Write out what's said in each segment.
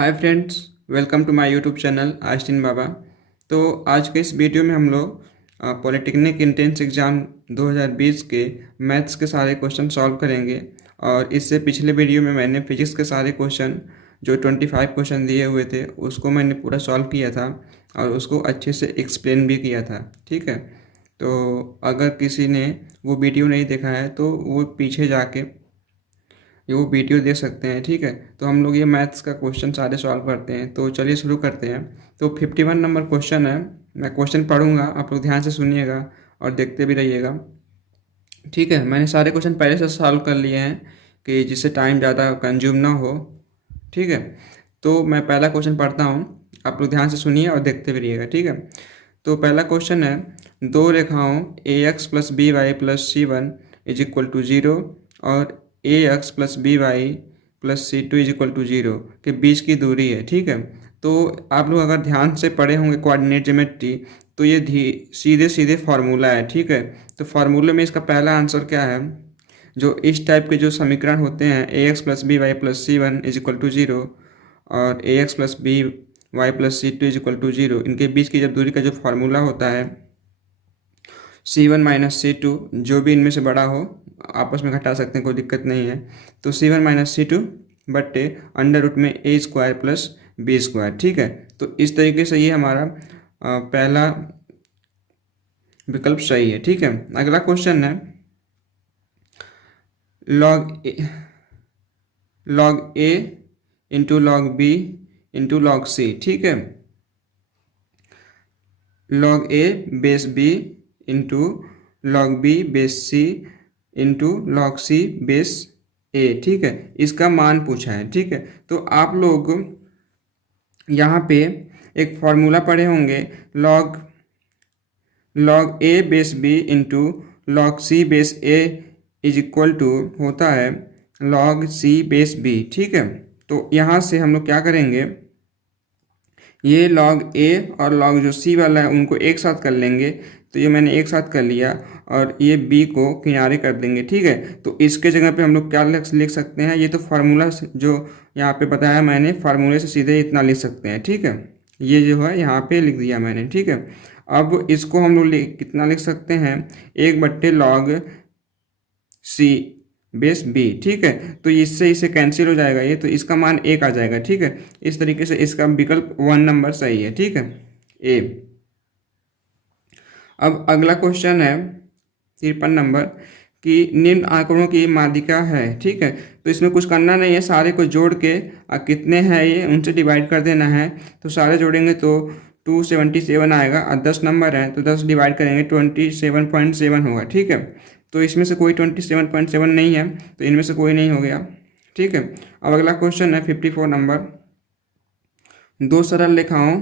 Hi friends, welcome to my YouTube channel Austin Baba. तो आज के इस वीडियो में हम लोग पॉलिटेक्निक एंट्रेंस एग्ज़ाम 2020 के मैथ्स के सारे क्वेश्चन सॉल्व करेंगे। और इससे पिछले वीडियो में मैंने फिजिक्स के सारे क्वेश्चन जो 25 क्वेश्चन दिए हुए थे उसको मैंने पूरा सॉल्व किया था और उसको अच्छे से एक्सप्लेन भी किया था। ठीक है, तो अगर किसी ने वो वीडियो नहीं देखा है तो वो पीछे जाके ये वो वीडियो देख सकते हैं। ठीक है, तो हम लोग ये मैथ्स का क्वेश्चन सारे सॉल्व करते हैं। तो चलिए शुरू करते हैं। तो 51 नंबर क्वेश्चन है। मैं क्वेश्चन पढ़ूंगा, आप लोग ध्यान से सुनिएगा और देखते भी रहिएगा। ठीक है, मैंने सारे क्वेश्चन पहले से सॉल्व कर लिए हैं कि जिससे टाइम ज़्यादा कंज्यूम ना हो। ठीक है, तो मैं पहला क्वेश्चन पढ़ता हूँ, आप लोग ध्यान से सुनिए और देखते भी रहिएगा। ठीक है, तो पहला क्वेश्चन है, दो रेखाओं A X plus B Y plus C one is equal to zero और A X plus B Y plus C two is equal to zero के बीच की दूरी है। ठीक है, तो आप लोग अगर ध्यान से पढ़े होंगे कोऑर्डिनेट ज्योमेट्री तो ये सीधे सीधे फार्मूला है। ठीक है, तो फार्मूले में इसका पहला आंसर क्या है, जो इस टाइप के जो समीकरण होते हैं A X plus B Y plus C one is equal to zero और A X plus B Y plus C two is equal to zero, इनके बीच की जब दूरी का जो फार्मूला होता है C1 माइनस C2, जो भी इनमें से बड़ा हो आपस में घटा सकते हैं, कोई दिक्कत नहीं है। तो C1 माइनस C2 बट्टे अंडर रूट में ए स्क्वायर प्लस बी स्क्वायर। ठीक है, तो इस तरीके से ये हमारा पहला विकल्प सही है। ठीक है, अगला क्वेश्चन है log A into log B into log C. ठीक है, log A base B into log B base C into log C base A. ठीक है, इसका मान पूछा है। ठीक है, तो आप लोग यहाँ पे एक फॉर्मूला पढ़े होंगे, log A base B into log C base a is equal to होता है लॉग सी बेस बी। ठीक है, तो यहाँ से हम लोग क्या करेंगे, ये लॉग ए और लॉग जो सी वाला है उनको एक साथ कर लेंगे। तो ये मैंने एक साथ कर लिया और ये बी को किनारे कर देंगे। ठीक है, तो इसके जगह पे हम लोग क्या लिख सकते हैं, ये तो फार्मूला जो यहाँ पे बताया मैंने, फार्मूले से सीधे इतना लिख सकते हैं। ठीक है, ये जो है यहाँ पे लिख दिया मैंने। ठीक है, अब इसको हम लोग कितना लिख सकते हैं, एक बट्टे लॉग सी बेस बी। ठीक है, तो इससे इसे कैंसिल हो जाएगा ये, तो इसका मान एक आ जाएगा। ठीक है, इस तरीके से इसका विकल्प 1 नंबर सही है। ठीक है, ए। अब अगला क्वेश्चन है 53 नंबर कि निम्न आंकड़ों की माध्यिका है। ठीक है, तो इसमें कुछ करना नहीं है, सारे को जोड़ के कितने हैं ये उनसे डिवाइड कर देना है। तो सारे जोड़ेंगे तो 277 आएगा और 10 नंबर है तो 10 डिवाइड करेंगे 27.7 होगा। ठीक है, तो इसमें से कोई 27.7 नहीं है तो इनमें से कोई नहीं हो गया। ठीक है, अब अगला क्वेश्चन है 54 नंबर, दो सरल रेखाओं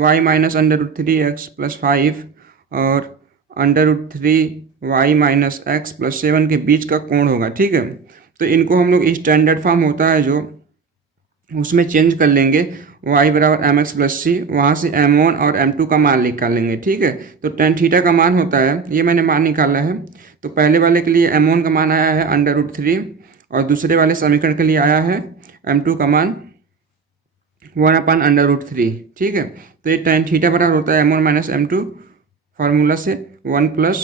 y minus under root three X plus five और under root three Y minus X plus seven के बीच का कोण होगा। ठीक है, तो इनको हम लोग स्टैंडर्ड फॉर्म होता है जो उसमें चेंज कर लेंगे, y बराबर एम एक्स प्लस सी, वहाँ से m1 और m2 का मान निकाल लेंगे। ठीक है, तो टेन थीटा का मान होता है, ये मैंने मान निकाला है। तो पहले वाले के लिए m1 का मान आया है अंडर रूट थ्री और दूसरे वाले समीकरण के लिए आया है m2 का मान 1/√3। ठीक है, तो ये टेन थीटा बराबर होता है m1 माइनस m2, फार्मूला से 1 प्लस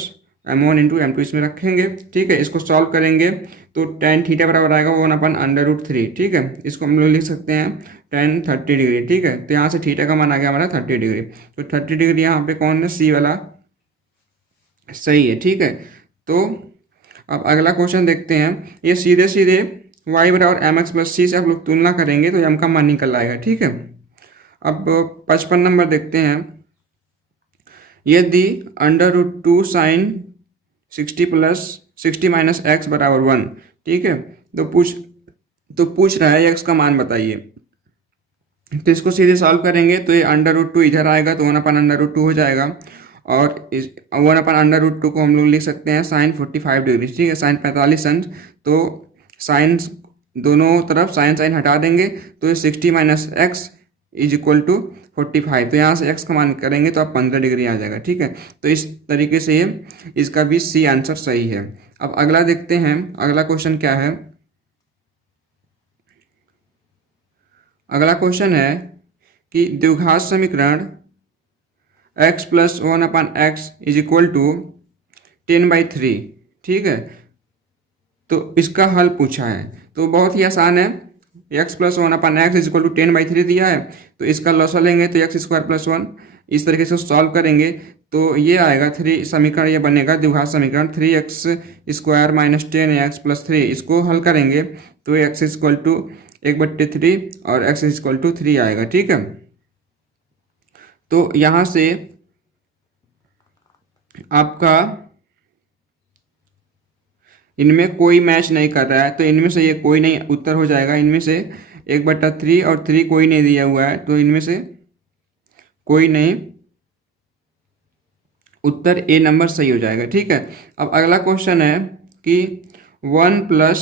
m1 इंटू m2 इसमें रखेंगे। ठीक है, इसको सॉल्व करेंगे तो टेन थीटा बराबर आएगा 1/√3। ठीक है, इसको हम लोग लिख सकते हैं टेन 30 डिग्री। ठीक है, तो यहाँ से थीटा का मान आ गया हमारा 30 डिग्री, तो 30 डिग्री यहाँ पे कौन है, सी वाला सही है। ठीक है, तो अब अगला क्वेश्चन देखते हैं, ये सीधे सीधे y बराबर एम एक्स प्लस सी से आप लोग तुलना करेंगे तो m का मान निकल आएगा। ठीक है, अब 55 नंबर देखते हैं, यदि under root two sine 60 minus x बराबर 1। ठीक है, तो पूछ रहा है x का मान बताइए। तो इसको सीधे सॉल्व करेंगे तो ये अंडर रूट टू इधर आएगा तो 1/√2 हो जाएगा और इस 1/√2 को हम लोग लिख सकते हैं साइन 45 डिग्री। ठीक है, साइन 45 अंश, तो साइन दोनों तरफ साइन साइन हटा देंगे तो ये 60 minus x is equal to 45, तो यहाँ से x का मान करेंगे तो आप 15 डिग्री आ जाएगा। ठीक है, तो इस तरीके से ये इसका भी सी आंसर सही है। अब अगला देखते हैं, अगला क्वेश्चन क्या है, अगला क्वेश्चन है कि द्विघात समीकरण x plus 1/x is equal to 10/3, ठीक है। तो इसका हल पूछा है, तो बहुत ही आसान है। x plus 1/x is equal to 10/3 दिया है, तो इसका लॉसा लेंगे तो x स्क्वायर प्लस 1, इस तरीके से सॉल्व करेंगे तो ये आएगा 3 समीकरण, ये बनेगा द्विघात समीकरण 3x square minus 10x plus 3। इसको हल करेंगे तो x इक्वल टू 1/3 और x इक्वल टू 3 आएगा, ठीक है। तो यहाँ से आपका इनमें कोई मैच नहीं कर रहा है, तो इनमें से ये कोई नहीं उत्तर हो जाएगा। इनमें से 1/3 और 3 कोई नहीं दिया हुआ है, तो इनमें से कोई नहीं, उत्तर ए नंबर सही हो जाएगा, ठीक है। अब अगला क्वेश्चन है कि 1 प्लस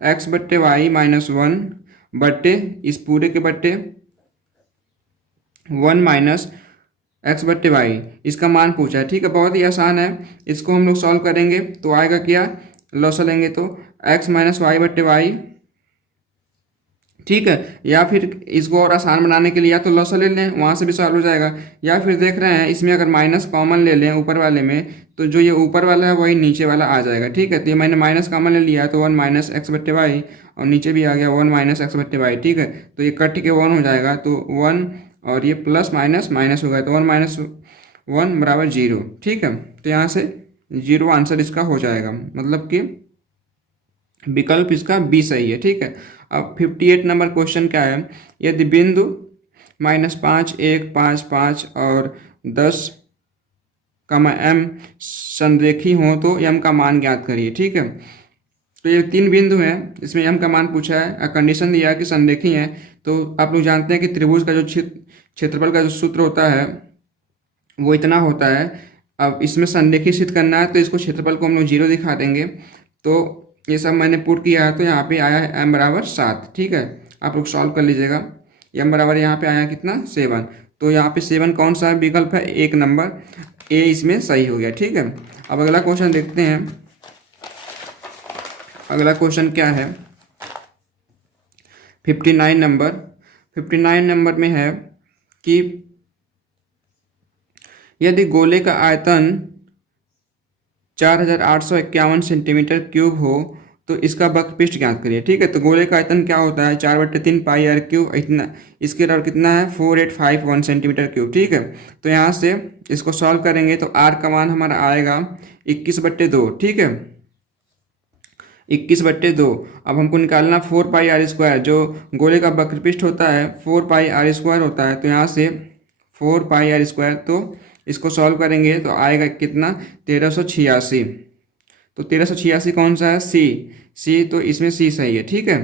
एक्स बट्टे वाई माइनस 1 बट्टे इस पूरे के बट्टे 1 माइनस एक्स बट्टे वाई, इसका मान पूछा है, ठीक है। बहुत ही आसान है, इसको हम लोग सॉल्व करेंगे तो आएगा क्या, लॉसा लेंगे तो x माइनस वाई बट्टे वाई, ठीक है। या फिर इसको और आसान बनाने के लिए या तो लॉसा ले लें, वहाँ से भी सॉल्व हो जाएगा, या फिर देख रहे हैं इसमें अगर माइनस कॉमन ले लें ऊपर वाले में, तो जो ये ऊपर वाला है वही नीचे वाला आ जाएगा, ठीक है। तो ये मैंने माइनस कॉमन ले लिया तो 1 माइनस एक्स बट्टे वाई, और नीचे भी आ गया 1 माइनस एक्स बट्टे वाई, ठीक है। तो ये कट के 1 हो जाएगा, तो 1 और ये प्लस माइनस माइनस हो गया, तो 1 माइनस 1 बराबर 0, ठीक है। तो यहाँ से 0 आंसर इसका हो जाएगा, मतलब कि विकल्प इसका बी सही है, ठीक है। अब 58 नंबर क्वेश्चन क्या है, यदि बिंदु -5 1 5 5 और 10 m संरेखी हो तो m का मान ज्ञात करिए, ठीक है। तो ये 3 बिंदु हैं, इसमें m का मान पूछा है, कंडीशन दिया है कि संरेखी है। तो आप लोग जानते हैं कि त्रिभुज का जो क्षेत्रफल का जो सूत्र होता है वो इतना होता है। अब इसमें संरेखी सिद्ध करना है तो इसको क्षेत्रफल को हम लोग 0 दिखा देंगे। तो ये सब मैंने पुट किया है, तो यहाँ पे आया है m बराबर 7, ठीक है। आप लोग सॉल्व कर लीजिएगा। m बराबर यहाँ पे आया कितना, 7। तो यहाँ पे 7 कौन सा विकल्प है, 1 नंबर ए इसमें सही हो गया, ठीक है। अब अगला क्वेश्चन देखते हैं। अगला क्वेश्चन क्या है, 59 नंबर में है कि यदि गोले का आयतन 4851 सेंटीमीटर क्यूब हो तो इसका वक्रपृष्ठ ज्ञात करिए, ठीक है। तो गोले का आयतन क्या होता है, 4/3 पाई आर क्यूब, इतना इसके और कितना है 4851 सेंटीमीटर क्यूब, ठीक है। तो यहाँ से इसको सॉल्व करेंगे तो आर का मान हमारा आएगा 21/2, ठीक है, 21/2। अब हमको निकालना 4 पाई आर स्क्वायर, जो गोले का वक्रपृष्ठ होता है 4 पाई आर स्क्वायर होता है। तो यहाँ से 4 पाई आर स्क्वायर, तो इसको सॉल्व करेंगे तो आएगा कितना, 1386। तो 1386 कौन सा है, सी, तो इसमें सी सही है, ठीक है।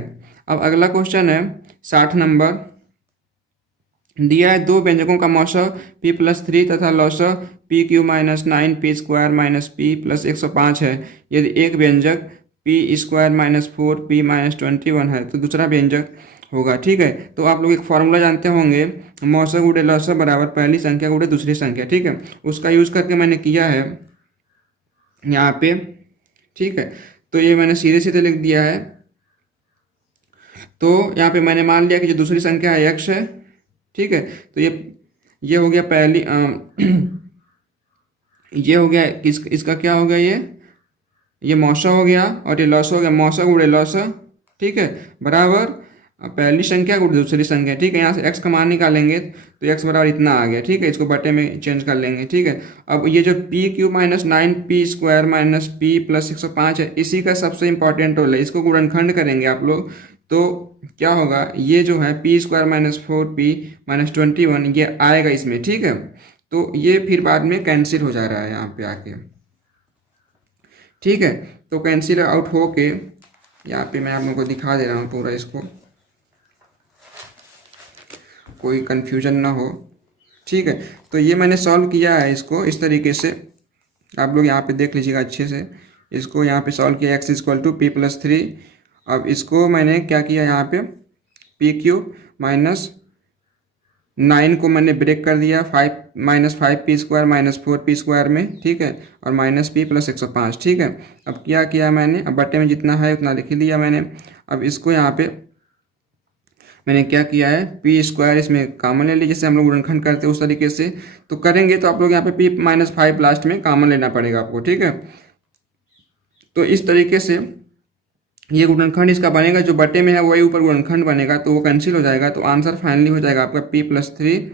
अब अगला क्वेश्चन है 60 नंबर, दिया है 2 व्यंजकों का मौसा p+3 तथा लौसा pq minus 9p square minus p plus 105 है। यदि एक व्यंजक p square minus 4p minus 21 है तो दूसरा व्यंजक होगा, ठीक है। तो आप लोग एक फॉर्मूला जानते होंगे, मौसा गुणे लौसा बराबर पहली संख्या गुणे दूसरी संख्या, ठीक है। उसका यूज़ करके मैंने किया है यहाँ पे, ठीक है। तो ये मैंने सीधे सीधे लिख दिया है। तो यहाँ पे मैंने मान लिया कि जो दूसरी संख्या है x है, ठीक है। तो ये हो गया पहली ये हो गया इसका क्या हो गया, ये मौसा हो गया और ये लौसा हो गया, मौसा गुणे लौसा, ठीक है, बराबर पहली संख्या गुणे दूसरी संख्या, ठीक है। यहाँ से x का मान निकालेंगे तो x बराबर इतना आ गया, ठीक है। इसको बटे में चेंज कर लेंगे, ठीक है। अब ये जो pq minus 9p square minus p plus 105 है, इसी का सबसे इंपॉर्टेंट रोल है। इसको गुणनखंड करेंगे आप लोग तो क्या होगा, ये जो है p square minus 4p minus 21 ये आएगा इसमें, ठीक है। तो ये फिर बाद में कैंसिल हो जा रहा है यहाँ पे आके, ठीक है। तो कैंसिल आउट हो के यहाँ पे मैं आप लोगों को दिखा दे रहा हूँ पूरा, इसको कोई कन्फ्यूजन ना हो, ठीक है। तो ये मैंने सॉल्व किया है इसको इस तरीके से, आप लोग यहाँ पे देख लीजिएगा अच्छे से। इसको यहाँ पे सॉल्व किया x इक्वल टू p+3। अब इसको मैंने क्या किया, यहाँ पे pq माइनस 9 को मैंने ब्रेक कर दिया 5 minus 5p square minus 4p square में, ठीक है, और माइनस p प्लस 105, ठीक है। अब क्या किया मैंने, अब बटे में जितना है उतना लिख लिया मैंने। अब इसको यहाँ पे मैंने क्या किया है, पी स्क्वायर इसमें कॉमन ले ली, जैसे हम लोग गुणनखंड करते हैं उस तरीके से। तो करेंगे तो आप लोग यहाँ पे पी माइनस 5 लास्ट में कॉमन लेना पड़ेगा आपको, ठीक है। तो इस तरीके से ये गुणनखंड इसका बनेगा, जो बटे में है वही ऊपर गुणनखंड बनेगा, तो वो कैंसिल हो जाएगा। तो आंसर फाइनली हो जाएगा आपका p+3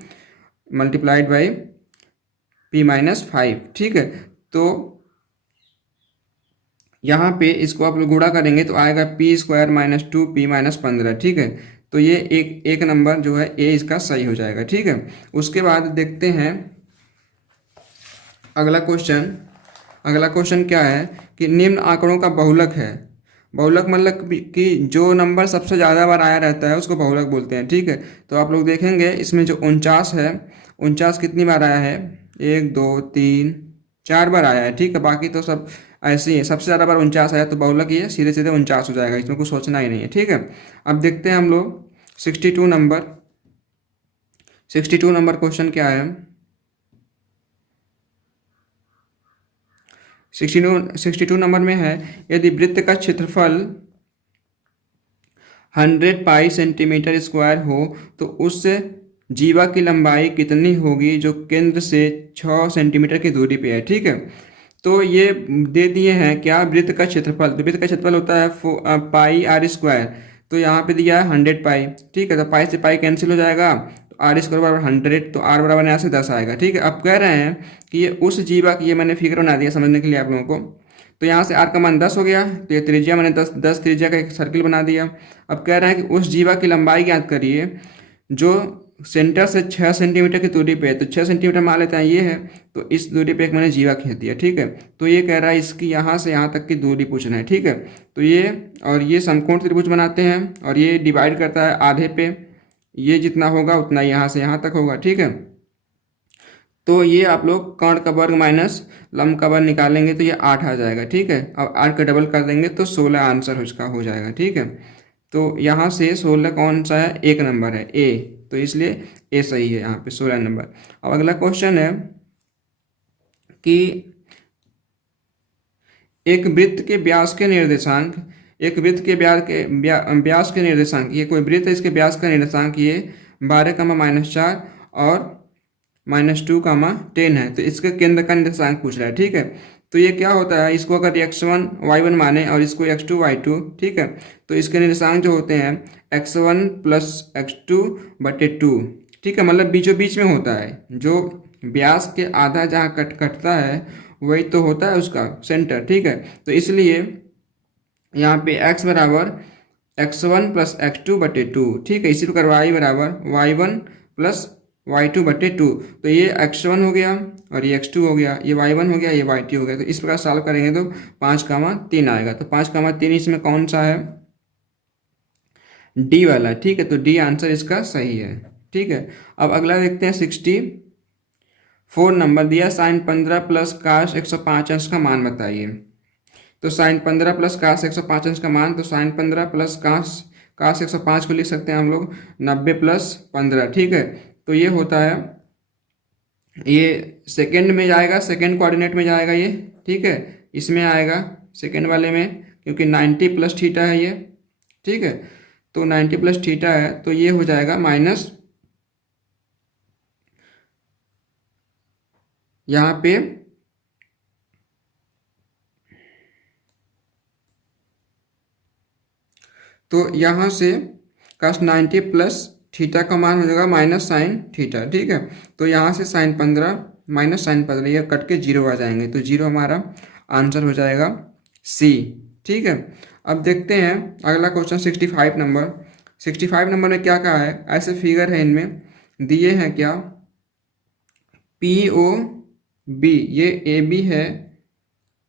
मल्टीप्लाइड बाई p-5, ठीक है। तो यहाँ पे इसको आप लोग गुणा करेंगे तो आएगा p² - 2p-15, ठीक है। तो ये एक नंबर जो है ए इसका सही हो जाएगा, ठीक है। उसके बाद देखते हैं अगला क्वेश्चन क्या है कि निम्न आंकड़ों का बहुलक है। बहुलक मतलब कि जो नंबर सबसे ज़्यादा बार आया रहता है उसको बहुलक बोलते हैं, ठीक है। तो आप लोग देखेंगे इसमें जो 49 है, 49 कितनी बार आया है, 1 2 3 4 बार आया है, ठीक है। बाकी तो सब ऐसे ही है, सबसे ज़्यादा बार 49 आया तो बहुलक ये सीधे सीधे 49 हो जाएगा, इसमें कुछ सोचना ही नहीं है, ठीक है। अब देखते हैं हम लोग 62 नंबर क्वेश्चन क्या है। 62 नंबर में है, यदि वृत्त का क्षेत्रफल 100 पाई सेंटीमीटर स्क्वायर हो तो उस जीवा की लंबाई कितनी होगी जो केंद्र से 6 सेंटीमीटर की दूरी पे है, ठीक है। तो ये दे दिए हैं क्या, वृत्त का क्षेत्रफल। तो वृत्त का क्षेत्रफल होता है पाई r स्क्वायर, तो यहाँ पे दिया है 100 पाई, ठीक है। तो पाई से पाई कैंसिल हो जाएगा, तो r स्क्वायर बराबर 100, तो r बराबर यहाँ से 10 आएगा, ठीक है। अब कह रहे हैं कि ये उस जीवा की, ये मैंने फिगर बना दिया समझने के लिए आप लोगों को। तो यहाँ से r का मान 10 हो गया, तो ये त्रिज्या मैंने 10 त्रिज्या का एक सर्किल बना दिया। अब कह रहे हैं कि उस जीवा की लंबाई ज्ञात करिए जो सेंटर से 6 सेंटीमीटर की दूरी पे है। तो 6 सेंटीमीटर मान लेते हैं ये है, तो इस दूरी पे एक मैंने जीवा खींच दिया, ठीक है। तो ये कह रहा है इसकी यहाँ से यहाँ तक की दूरी पूछना है, ठीक है। तो ये और ये समकोण त्रिभुज बनाते हैं और ये डिवाइड करता है आधे पे, ये जितना होगा उतना यहाँ से यहाँ तक होगा, ठीक है। तो ये आप लोग कर्ण का वर्ग माइनस लंब का वर्ग निकालेंगे तो ये 8 आ जाएगा, ठीक है। अब 8 का डबल कर देंगे तो 16 आंसर उसका हो जाएगा, ठीक है। तो यहाँ से 16 कौन सा है, एक नंबर है ए, तो इसलिए ए सही है यहाँ पे 16 नंबर। अब अगला क्वेश्चन है कि एक वृत्त के व्यास के निर्देशांक, व्यास के निर्देशांक, ये कोई वृत्त है, इसके व्यास का निर्देशांक ये 12, -4 और -2, 10 है। तो इसके केंद्र का निर्देशांक पूछ रहा है, ठीक है। तो ये क्या होता है, इसको अगर x1 y1 माने और इसको x2 y2, ठीक है। तो इसके निर्देशांक जो होते हैं x1 + x2/2, ठीक है। मतलब बीचों बीच में होता है, जो व्यास के आधा जहाँ कटता है वही तो होता है उसका सेंटर, ठीक है। तो इसलिए यहाँ पे x बराबर x1 + x2/2, ठीक है। इसी प्रकार y बराबर y1 + y2/2। तो ये x1 हो गया और ये x2 हो गया, ये y1 हो गया, ये y2 हो गया। तो इस प्रकार सॉल्व करेंगे तो 5, 3 आएगा। तो 5, 3 इसमें कौन सा है, डी वाला, ठीक है। तो डी आंसर इसका सही है, ठीक है। अब अगला देखते हैं 64 नंबर दिया, sin 15 + cos 105 अंश का मान बताइए। तो sin 15 + cos 105 अंश का मान, तो sin 15 + cos 105 को लिख सकते हैं हम लोग 90 + 15, ठीक है। तो ये होता है, ये सेकंड में जाएगा, सेकंड कोऑर्डिनेट में जाएगा ये, ठीक है। इसमें आएगा सेकंड वाले में, क्योंकि 90 + थीटा है ये, ठीक है। तो 90 + थीटा है, तो ये हो जाएगा माइनस, यहाँ पे तो यहाँ से cos 90 + थीटा का मान हो जाएगा -sin थीटा, ठीक है। तो यहाँ से sin 15 - sin 15 ये कट के 0 आ जाएंगे, तो 0 हमारा आंसर हो जाएगा सी, ठीक है। अब देखते हैं अगला क्वेश्चन 65 नंबर। 65 नंबर में क्या कहा है, ऐसे फिगर है इनमें दिए हैं क्या, POB, ये AB है,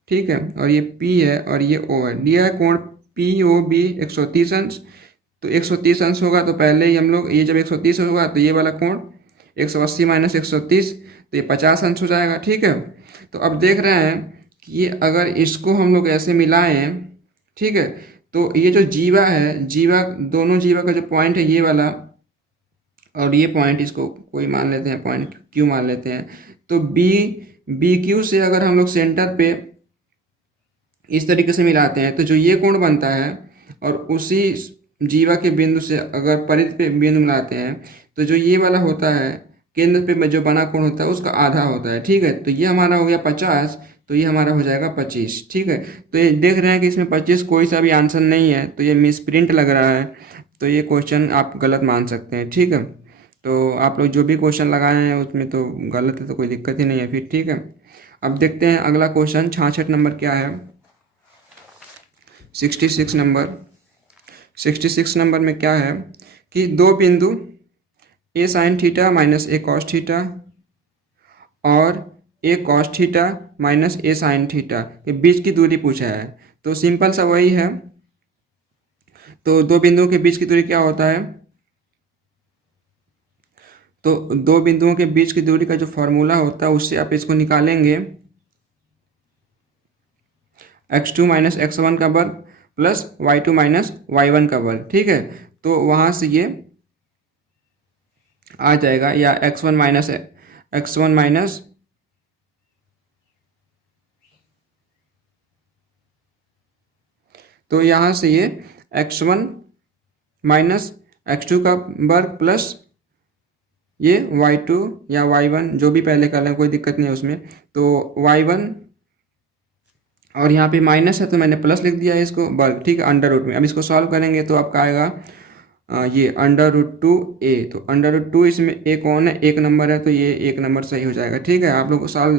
ठीक है, और ये P है और ये O है। दिया है कोण POB 130 अंश, तो 130 अंश होगा तो पहले ही हम लोग, ये जब 130 होगा तो ये वाला कोण 180 - 130, तो ये 50 अंश हो जाएगा, ठीक है। तो अब देख रहे हैं कि ये अगर इसको हम लोग ऐसे मिलाएं, ठीक है, तो ये जो जीवा है, दोनों जीवा का जो पॉइंट है ये वाला और ये पॉइंट, इसको कोई मान लेते हैं पॉइंट क्यू मान लेते हैं। तो BQ से अगर हम लोग सेंटर पे इस तरीके से मिलाते हैं तो जो ये कोण बनता है और उसी जीवा के बिंदु से अगर परिध पे बिंदु मिलाते हैं तो जो ये वाला होता है केंद्र पे जो बना कोण होता है उसका आधा होता है। ठीक है, तो ये हमारा हो गया 50, तो ये हमारा हो जाएगा 25। ठीक है, तो ये देख रहे हैं कि इसमें 25 कोई सा भी आंसर नहीं है, तो ये मिस प्रिंट लग रहा है, तो ये क्वेश्चन आप गलत मान सकते हैं। ठीक है, तो आप लोग जो भी क्वेश्चन लगाए हैं उसमें तो गलत है, तो कोई दिक्कत ही नहीं है फिर। ठीक है, अब देखते हैं अगला क्वेश्चन 66 नंबर क्या है। 66 नंबर 66 नंबर में क्या है कि दो बिंदु ए साइन थीटा माइनस ए कॉस थीटा और ए कॉस थीटा माइनस ए साइन थीटा के बीच की दूरी पूछा है। तो सिंपल सा वही है, तो दो बिंदुओं के बीच की दूरी क्या होता है, तो दो बिंदुओं के बीच की दूरी का जो फॉर्मूला होता है उससे आप इसको निकालेंगे x2 माइनस x1 का वर्ग प्लस y2 माइनस y1 का वर्ग। ठीक है, तो वहाँ से ये आ जाएगा, या x1 माइनस तो यहाँ से ये x1 माइनस x2 का वर्ग प्लस ये y2 या y1 जो भी पहले कर लें, कोई दिक्कत नहीं है उसमें, तो y1 और यहाँ पे माइनस है तो मैंने प्लस लिख दिया है इसको वर्ग। ठीक है, अंडर रूट में। अब इसको सॉल्व करेंगे तो आपका आएगा ये √2a, तो √2 इसमें ए कौन है, एक नंबर है, तो ये एक नंबर सही हो जाएगा। ठीक है, आप लोग सॉल्व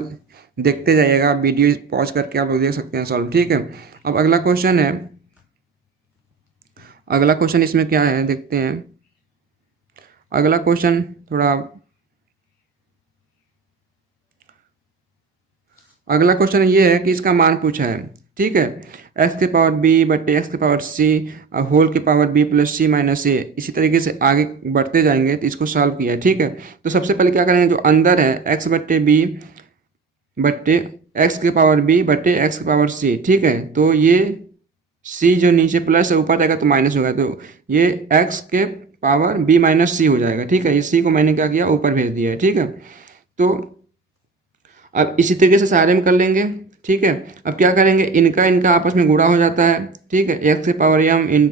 देखते जाइएगा, वीडियो पॉज करके आप लोग देख सकते हैं सॉल्व। ठीक है, अब अगला क्वेश्चन है, अगला क्वेश्चन इसमें क्या है देखते हैं। अगला क्वेश्चन थोड़ा, अगला क्वेश्चन ये है कि इसका मान पूछा है। ठीक है, x के पावर b बट्टे x के पावर c होल के power b plus c minus a, इसी तरीके से आगे बढ़ते जाएंगे तो इसको सॉल्व किया है। ठीक है, तो सबसे पहले क्या करेंगे, जो अंदर है x बट्टे b बट्टे x के पावर b बट्टे x के पावर c। ठीक है, तो ये c जो नीचे प्लस है ऊपर जाएगा तो माइनस होगा, तो ये x के पावर b माइनस c हो जाएगा। ठीक है, इस c को मैंने क्या किया, ऊपर भेज दिया है। ठीक है, तो अब इसी तरीके से सारे में कर लेंगे। ठीक है, अब क्या करेंगे, इनका इनका आपस में गुणा हो जाता है। ठीक है, x के पावर m इन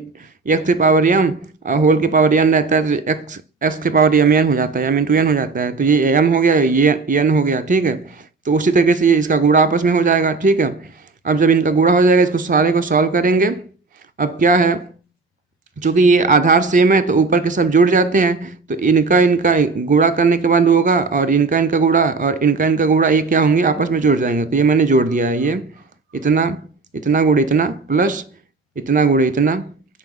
x के पावर m होल के पावर n रहता है, तो x के पावर mn हो जाता है, m इंटू n हो जाता है, तो ये m हो गया, ये n हो गया। ठीक है, तो उसी तरीके से ये इसका गुणा आपस में हो जाएगा। ठीक है, अब जब इनका गुणा हो जाएगा इसको सारे को सॉल्व करेंगे। अब क्या है, चूँकि ये आधार सेम है तो ऊपर के सब जुड़ जाते हैं, तो इनका इनका गुणा करने के बाद होगा और इनका इनका गुणा और इनका इनका गुणा, ये क्या होंगे, आपस में जुड़ जाएंगे। तो ये मैंने जोड़ दिया है, ये इतना इतना गुणे इतना प्लस इतना गुणे इतना।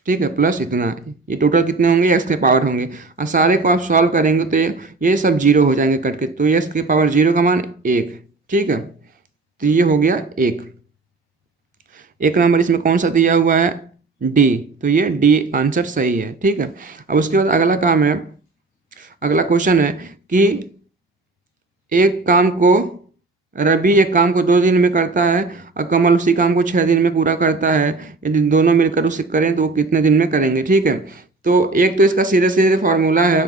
ठीक है, प्लस इतना, ये टोटल कितने होंगे, x के पावर होंगे, और सारे को आप सॉल्व करेंगे तो ये सब जीरो हो जाएंगे कट के, तो x के पावर 0 का मान 1। ठीक है, तो ये हो गया 1। एक नंबर इसमें कौन सा दिया हुआ है, डी, तो ये डी आंसर सही है। ठीक है, अब उसके बाद अगला काम है, अगला क्वेश्चन है कि एक काम को रवि एक काम को 2 दिन में करता है और कमल उसी काम को 6 दिन में पूरा करता है। यदि दोनों मिलकर उसे करें तो वो कितने दिन में करेंगे। ठीक है, तो एक तो इसका सीधे सीधे फॉर्मूला है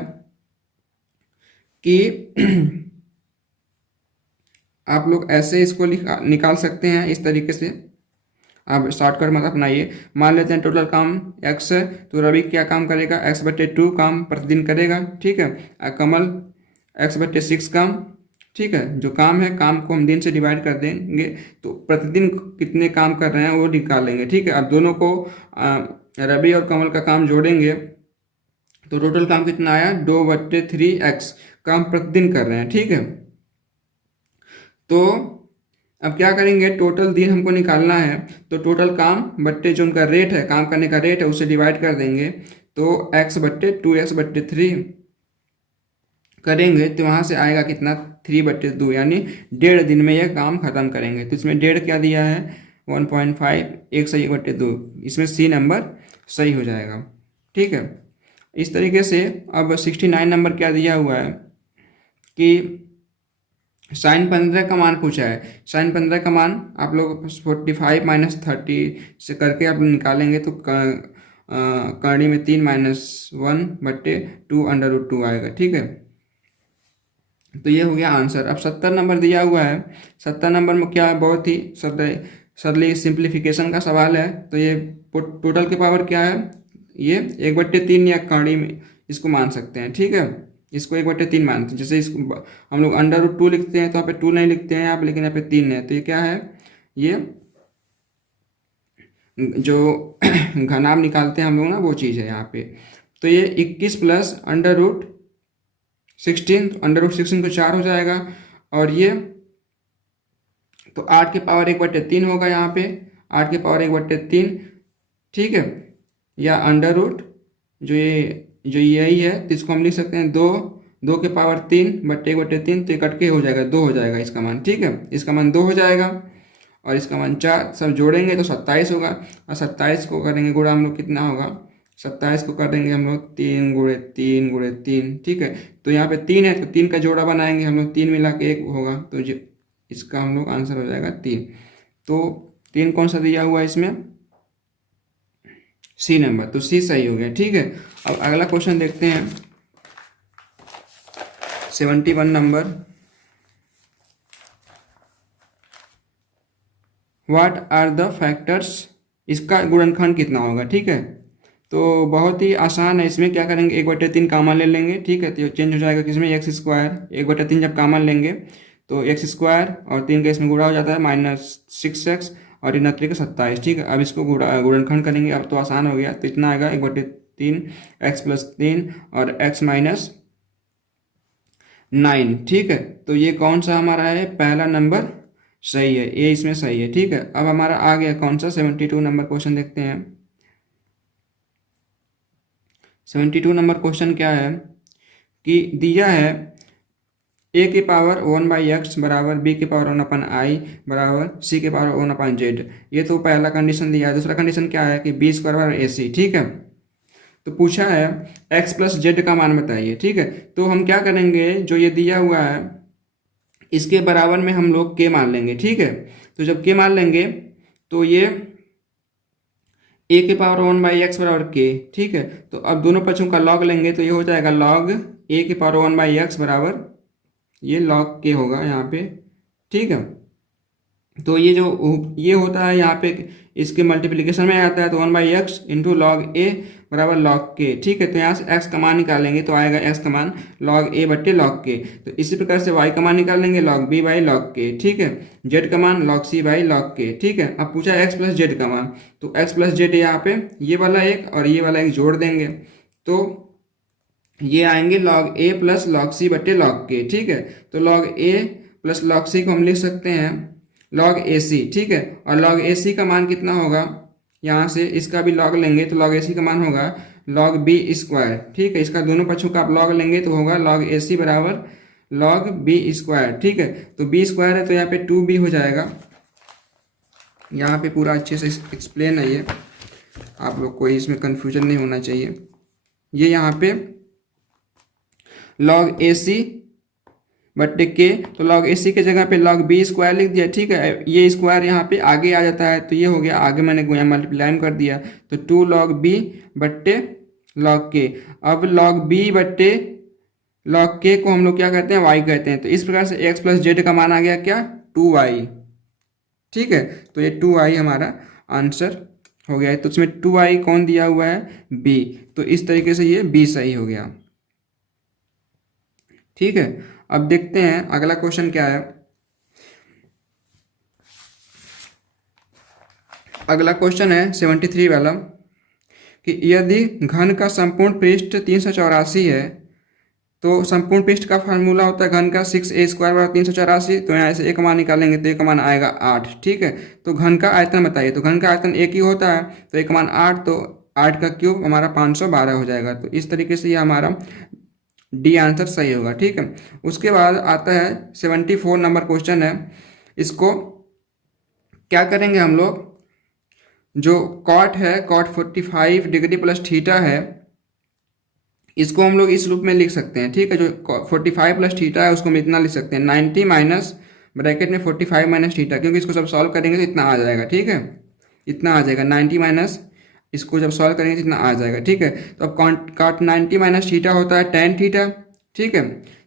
कि आप लोग ऐसे इसको निकाल सकते हैं, इस तरीके से आप शॉर्टकट मत अपनाइए। मान लेते हैं टोटल काम x है, तो रवि क्या काम करेगा, x/2 काम प्रतिदिन करेगा। ठीक है, कमल x/6 काम। ठीक है, जो काम है, काम को हम दिन से डिवाइड कर देंगे तो प्रतिदिन कितने काम कर रहे हैं वो निकालेंगे। ठीक है, अब दोनों को रवि और कमल का काम जोड़ेंगे तो टोटल काम कितना आया, 2/3x काम प्रतिदिन कर रहे हैं। ठीक है, तो अब क्या करेंगे, टोटल दिन हमको निकालना है, तो टोटल काम बट्टे जो उनका रेट है, काम करने का रेट है, उसे डिवाइड कर देंगे, तो x/2x/3 करेंगे तो वहाँ से आएगा कितना, 3/2, यानी 1.5 दिन में यह काम खत्म करेंगे। तो इसमें 1.5 क्या दिया है, 1.5, 1 सही 1/2, इसमें सी नंबर सही हो जाएगा। ठीक है, इस तरीके से अब 69 नंबर क्या दिया हुआ है कि sin 15 का मान पूछा है। sin 15 का मान आप लोग 45 माइनस 30 से करके आप निकालेंगे तो करनी में 3 - 1/2 √2 आएगा। ठीक है, तो ये हो गया आंसर। अब 70 नंबर दिया हुआ है। 70 नंबर में क्या है, बहुत ही सरली सिंप्लीफिकेशन का सवाल है। तो ये टोटल के पावर क्या है, ये 1/3 या कड़ी में इसको मान सकते हैं, ठीक है। इसको 1/3 मानते हैं। जैसे इसको हम लोग √2 लिखते हैं तो यहाँ पे 2 नहीं लिखते हैं यहाँ पे, लेकिन यहाँ पे 3 है, तो ये क्या है, ये जो घनाभ निकालते हैं हम लोग ना, वो चीज़ है यहाँ पे। तो ये 21 प्लस √16, तो √16 तो 4 हो जाएगा, और ये तो 8 की पावर 1/3 होगा यहाँ पे, 8 की पावर 1/3, ठीक है। या अंडर रूट जो यही है, तो इसको हम लिख सकते हैं 2 की पावर 3/1/3, तो ये कट के हो जाएगा 2 हो जाएगा इसका मान, ठीक है। इसका मान 2 हो जाएगा और इसका मान 4, सब जोड़ेंगे तो 27 होगा। और 27 को करेंगे गुणा हम लोग, कितना होगा, 27 को करेंगे हम लोग 3 × 3 × 3, ठीक है। तो यहाँ पे 3 है तो 3 का जोड़ा बनाएंगे हम लोग, 3 मिला के 1 होगा, तो इसका हम लोग आंसर हो जाएगा 3। तो 3 कौन सा दिया हुआ है इसमें, सी नंबर, तो सी सही हो गया, ठीक है। अब अगला क्वेश्चन देखते हैं 71 number. What are the factors, इसका गुणनखंड कितना होगा, ठीक है। तो बहुत ही आसान है, इसमें क्या करेंगे 1/3 कामन ले लेंगे, ठीक है। तो चेंज हो जाएगा किसमें, x², 1/3 जब कामन लेंगे तो x² और 3 का इसमें गुणा हो जाता है -6x और ऋणात्मक 27, ठीक है। अब इसको गुणनखंड करेंगे, अब तो आसान हो गया, तो इतना आएगा 1/3 x + 3 और x - 9, ठीक है। तो ये कौन सा हमारा है, पहला नंबर सही है, ये इसमें सही है, ठीक है। अब हमारा आ गया कौन सा 72 नंबर क्वेश्चन देखते हैं। 72 नंबर क्वेश्चन क्या है कि दिया है a की पावर 1/x बराबर b की पावर 1/i बराबर c की पावर 1/z। ये तो पहला कंडीशन दिया है। दूसरा कंडीशन क्या है कि b² बराबर ac, ठीक है। तो पूछा है x + z का मान बताइए, ठीक है। तो हम क्या करेंगे, जो ये दिया हुआ है इसके बराबर में हम लोग k मान लेंगे, ठीक है। तो जब k मान लेंगे तो ये a की पावर 1/x बराबर k, ठीक है। तो अब दोनों पक्षों का लॉग लेंगे तो ये हो जाएगा log a की पावर 1/x बराबर ये log k होगा यहाँ पे, ठीक है। तो ये जो ये होता है यहाँ पे इसके मल्टीप्लिकेशन में आता है, तो 1/x × log a बराबर log k, ठीक है। तो यहाँ से x का मान निकालेंगे तो आएगा x का मान log a/log k। तो इसी प्रकार से y का मान निकालेंगे log b/log k, ठीक है। z का मान log c/log k, ठीक है। अब पूछा x + z का मान, तो x + z यहाँ पे ये वाला एक और ये वाला एक जोड़ देंगे, तो ये आएंगे log a + log c/log k, ठीक है। तो log a + log c को हम लिख सकते हैं log ac, ठीक है। और log ac का मान कितना होगा, यहाँ से इसका भी log लेंगे तो log ac का मान होगा log b², ठीक है। इसका दोनों पक्षों का आप log लेंगे तो होगा log ac बराबर log b², ठीक है। तो b² है तो यहाँ पे 2b हो जाएगा। यहाँ पे पूरा अच्छे से एक्सप्लेन है ये, आप लोग को इसमें कन्फ्यूजन नहीं होना चाहिए। ये यहाँ पे log ac/k, तो log ac के जगह पे log b² लिख दिया, ठीक है। ये स्क्वायर यहाँ पे आगे आ जाता है तो ये हो गया, आगे मैंने यहाँ मल्टीप्लाई कर दिया, तो 2 log b/log k। अब log b/log k को हम लोग क्या कहते हैं, y कहते हैं। तो इस प्रकार से x + z का मान आ गया क्या, 2y, ठीक है। तो ये 2y हमारा आंसर हो गया है। तो उसमें 2y कौन दिया हुआ है, b, तो इस तरीके से ये b सही हो गया, ठीक है। अब देखते हैं अगला क्वेश्चन क्या है। अगला क्वेश्चन है 73 वाला कि यदि घन का संपूर्ण पृष्ठ 384 है तो संपूर्ण पृष्ठ का फार्मूला होता है घन का 6a² बराबर 384। तो यहाँ से एक मान निकालेंगे तो एक मान आएगा 8, ठीक है। तो घन का आयतन बताइए, तो घन का आयतन एक ही होता है, तो एक मान 8, तो 8 का क्यूब हमारा 512 हो जाएगा। तो इस तरीके से ये हमारा डी आंसर सही होगा, ठीक है। उसके बाद आता है 74 नंबर क्वेश्चन है। इसको क्या करेंगे हम लोग, जो कॉट है, कॉट 45 डिग्री + थीटा है, इसको हम लोग इस रूप में लिख सकते हैं, ठीक है। जो 45 + थीटा है उसको हम इतना लिख सकते हैं 90 माइनस ब्रैकेट में 45 - थीटा, क्योंकि इसको जब सॉल्व करेंगे तो इतना आ जाएगा, ठीक है। इतना आ जाएगा 90 माइनस, इसको जब सॉल्व करेंगे तो इतना आ जाएगा, ठीक है। तो अब कॉट 90 - थीटा होता है tan थीटा, ठीक है।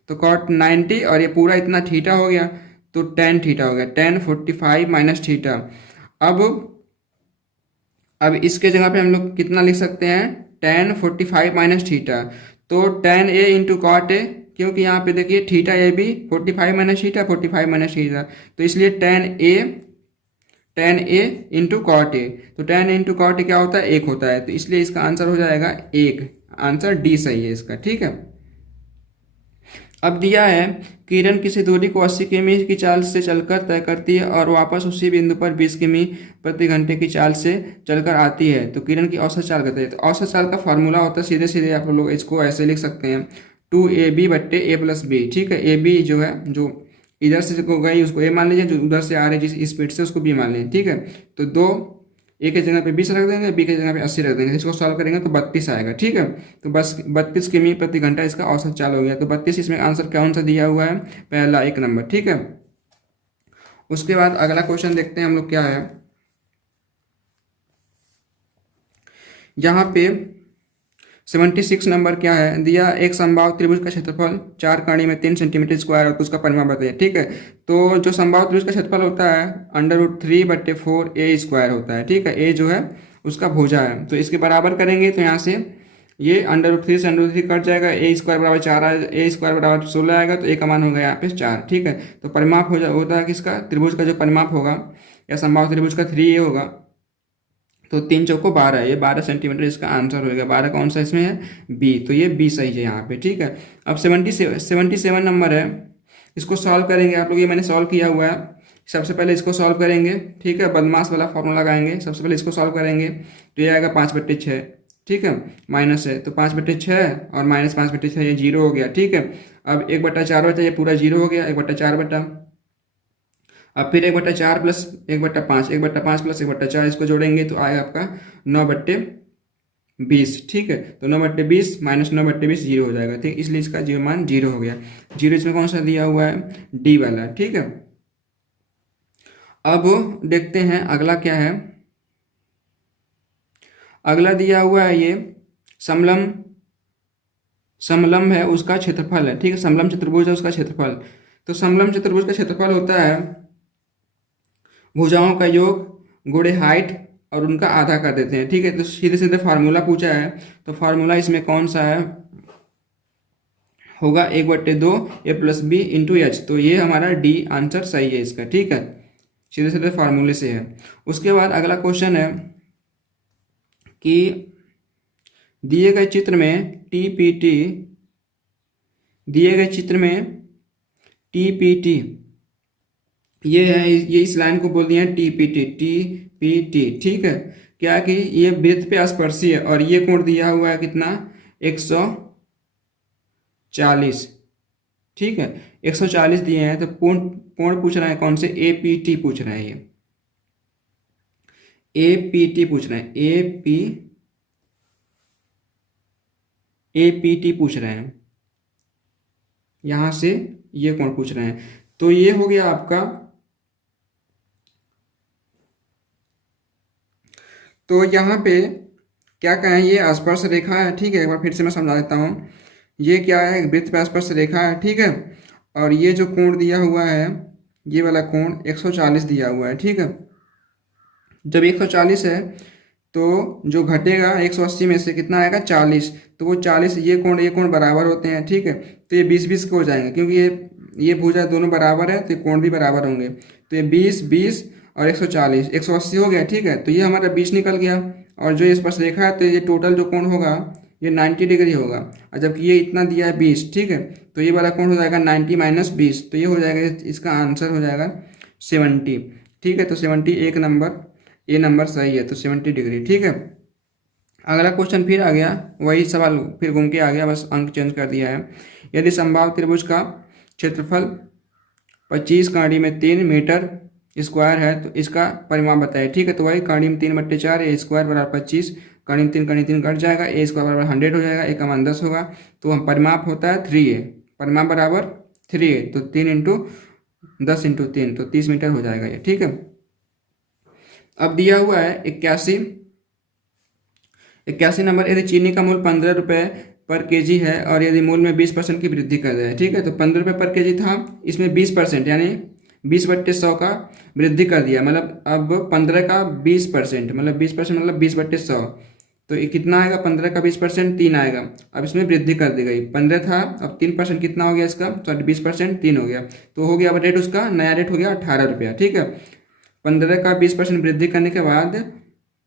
तो कॉट 90 और ये पूरा इतना थीटा हो गया तो tan थीटा हो गया, tan 45 - थीटा। अब इसके जगह पे हम लोग कितना लिख सकते हैं, tan 45 माइनस थीटा। तो tan a into cot a, क्योंकि यहाँ पे देखिए थीटा ए भी 45 माइनस थीटा, 45 माइनस थीटा, तो इसलिए tan a into cot a. तो tan इंटू कॉट ए क्या होता है? 1 होता है, तो इसलिए इसका आंसर हो जाएगा 1। आंसर डी सही है इसका। ठीक है। अब दिया है किरण किसी दूरी को 80 किमी की चाल से चलकर तय करती है और वापस उसी बिंदु पर 20 किमी प्रति घंटे की चाल से चलकर आती है, तो किरण की औसत चाल कहते हैं। तो औसत चाल का फॉर्मूला होता है, सीधे सीधे आप लोग इसको ऐसे लिख सकते हैं, 2ab बट्टे a प्लस बी। ठीक है। ए बी जो है, जो इधर से को गई उसको a मान लीजिए, जो उधर से आ रही जिस स्पीड से उसको b मान लीजिए। ठीक है। तो दो ए की जगह पे 20 रख देंगे, बी की जगह पे 80 रख देंगे, इसको सॉल्व करेंगे तो 32 आएगा। ठीक है। तो बस 32 किमी प्रति घंटा इसका औसत चाल हो गया। तो 32 इसमें आंसर कौन सा दिया हुआ है? पहला 1 नंबर। ठीक है। उसके बाद अगला क्वेश्चन देखते हैं हम लोग क्या है। यहाँ पे 76 नंबर क्या है दिया, एक समबाहु त्रिभुज का क्षेत्रफल 4 कड़ी में 3 सेंटीमीटर स्क्वायर और उसका परिमाप बताइए। ठीक है। तो जो समबाहु त्रिभुज का क्षेत्रफल होता है √3/4a² होता है। ठीक है। a जो है उसका भुजा है, तो इसके बराबर करेंगे तो यहाँ से ये √3 से √3 कट जाएगा, a² बराबर 4 a² बराबर 16 आएगा, तो a का मान होगा यहाँ पे 4। ठीक है। तो परिमाप होता है किसका? त्रिभुज का जो परिमाप होगा या समबाहु त्रिभुज का 3a होगा, तो 3 चौको 12, ये 12 सेंटीमीटर इसका आंसर होगा। 12 कौन सा इसमें है? बी। तो ये बी सही है यहाँ पे। ठीक है। अब 77 नंबर है, इसको सॉल्व करेंगे आप लोग। ये मैंने सॉल्व किया हुआ है। सबसे पहले इसको सॉल्व करेंगे। ठीक है। बदमाश वाला फॉर्मूला लगाएंगे। सबसे पहले इसको सॉल्व करेंगे तो ये आएगा 5/6। ठीक है। माइनस है तो 5/6 और माइनस 5/6, ये 0 हो गया। ठीक है। अब 1/4 बचा, ये पूरा 0 हो गया। 1/4 बटा, अब फिर 1/4 प्लस 1/5, 1/5 प्लस 1/4 इसको जोड़ेंगे तो आएगा आपका 9/20। ठीक है। तो 9/20 माइनस 9/20 0 हो जाएगा। ठीक, इसलिए इसका जीरो मान 0 हो गया। 0 इसमें कौन सा दिया हुआ है? डी वाला। ठीक है। अब देखते हैं अगला क्या है। अगला दिया हुआ है ये समलंब है, उसका क्षेत्रफल है। ठीक है। समलंब चतुर्भुज है, उसका क्षेत्रफल। तो समलंब चतुर्भुज का क्षेत्रफल होता है भुजाओं का योग गुणे हाइट और उनका आधा कर देते हैं। ठीक है। तो सीधे सीधे फार्मूला पूछा है, तो फार्मूला इसमें कौन सा है? होगा 1/2 a plus b into h. तो ये हमारा डी आंसर सही है इसका। ठीक है। सीधे सीधे फार्मूले से है। उसके बाद अगला क्वेश्चन है कि दिए गए चित्र में टीपीटी, दिए गए चित्र में टीपीटी, ये है, ये इस लाइन को बोल दिया है टीपीटी। ठीक है। क्या कि ये वृत्त पे स्पर्शी है और ये कोण दिया हुआ है कितना? 140। ठीक है। 140 दिए हैं, तो कोण पूछ रहा है कौन से? एपीटी पूछ रहे हैं। ये एपीटी पूछ रहे हैं, एपीटी पूछ रहे हैं, यहां से ये कोण पूछ रहे हैं। तो ये हो गया आपका। तो यहाँ पे क्या कहें, ये स्पर्श रेखा है। ठीक है। एक बार फिर से मैं समझा देता हूँ। ये क्या है? वृत्त पे स्पर्श रेखा है। ठीक है। और ये जो कोण दिया हुआ है, ये वाला कोण 140 दिया हुआ है। ठीक है। जब 140 है तो जो घटेगा 180 में से कितना आएगा? 40। तो वो 40, ये कोण बराबर होते हैं। ठीक है। तो ये 20-20 को हो जाएंगे, क्योंकि ये भुजा दोनों बराबर है, तो ये कोण भी बराबर होंगे। तो ये 20-20 और 140, 180 हो गया। ठीक है। तो ये हमारा 20 निकल गया, और जो ये स्पर्श रेखा है तो ये टोटल जो कोण होगा ये 90 डिग्री होगा, और जबकि ये इतना दिया है 20। ठीक है। तो ये वाला कोण हो जाएगा 90 माइनस 20, तो ये हो जाएगा, इसका आंसर हो जाएगा 70। ठीक है। तो 70 एक नंबर, ए नंबर सही है, तो 70 डिग्री। ठीक है। अगला क्वेश्चन फिर आ गया, वही सवाल फिर घूम के आ गया, बस अंक चेंज कर दिया है। यदि समबाहु त्रिभुज का क्षेत्रफल 25 कड़ी में 3 मीटर स्क्वायर है तो इसका परिमाप बताए। ठीक है। तो वही कड़ी में 3/4 ए स्क्वायर बराबर 25, कड़ी में 3 कट जाएगा, ए स्क्वायर बराबर 100 हो जाएगा, ए का मान 10 होगा। तो हम परिमाप होता है 3a, परिमाप बराबर 3a, तो 3 × 10 × 3, तो 30 मीटर हो जाएगा ये। ठीक है। अब दिया हुआ है 81 नंबर, यदि चीनी का मूल्य 15 रुपये पर केजी है और यदि मूल्य में 20% की वृद्धि कर जाए। ठीक है। तो 15 रुपये पर केजी था, इसमें 20% यानी 20/100 का वृद्धि कर दिया, मतलब अब 15 का 20%, मतलब 20% मतलब 20/100, तो ये कितना आएगा, 15 का 20% 3 आएगा। अब इसमें वृद्धि कर दी गई, 15 था, अब 3% कितना हो गया इसका, सॉरी 20% 3 हो गया, तो हो गया अब रेट उसका नया रेट हो गया 18 रुपया। ठीक है, 15 का 20% वृद्धि करने के बाद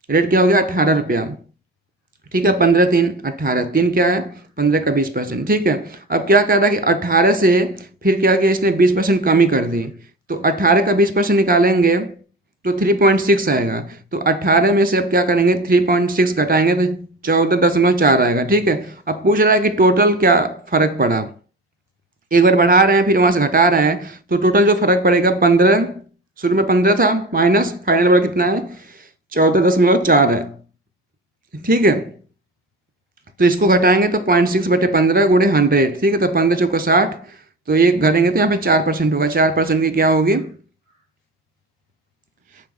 रेट क्या हो गया, 18 रुपया। ठीक है, 15 3 18, 3 क्या है, 15 का 20%। ठीक है, अब क्या कर रहा है कि 18 से फिर क्या किया इसने 20% कमी कर दी, तो 18 का 20% निकालेंगे तो 3.6 आएगा। तो 18 में से अब क्या करेंगे, 3.6 घटाएंगे तो 14.4 आएगा। ठीक है, अब पूछ रहा है कि टोटल क्या फर्क पड़ा, एक बार बढ़ा रहे हैं फिर वहां से घटा रहे हैं, तो टोटल जो फर्क पड़ेगा 15, शुरू में 15 था माइनस फाइनल वाला कितना है, 14.4 है। ठीक है, तो इसको घटाएंगे तो 0.6/15 गुणे 100। ठीक है, तो 15 चौका 60, तो ये घटेंगे तो यहाँ पे 4% होगा, 4% की क्या होगी,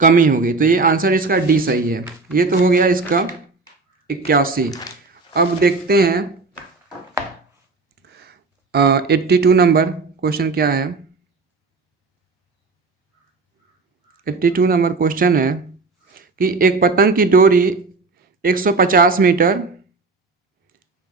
कमी होगी। तो ये आंसर इसका डी सही है। ये तो हो गया इसका 81। अब देखते हैं 82 नंबर क्वेश्चन क्या है। 82 नंबर क्वेश्चन है कि एक पतंग की डोरी 150 मीटर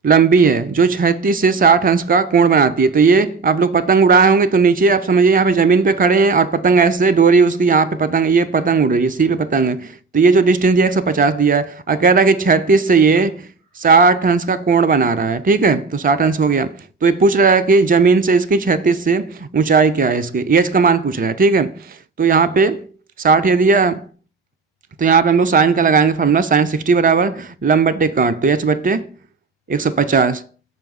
लंबी है जो 36 से 60 अंश का कोण बनाती है। तो ये आप लोग पतंग उड़ाए होंगे, तो नीचे आप समझिए यहाँ पे जमीन पे खड़े हैं और पतंग ऐसे डोरी उसकी यहाँ पे पतंग, ये पतंग उड़ रही है, सी पे पतंग है। तो ये जो डिस्टेंस दिया 150 दिया है और कह रहा है कि 36 से ये 60 अंश का कोण बना रहा है। ठीक है, तो 60 अंश हो गया। तो ये पूछ रहा है कि जमीन से इसकी 36 से ऊंचाई क्या है, इसकी एच का मान पूछ रहा है। ठीक है, तो यहाँ पे 60 ये दिया, तो यहाँ पे हम लोग साइन का लगाएंगे फॉर्मूला, साइन 60 बराबर लंब बट्टे कर्ण, तो एच बट्टे 150,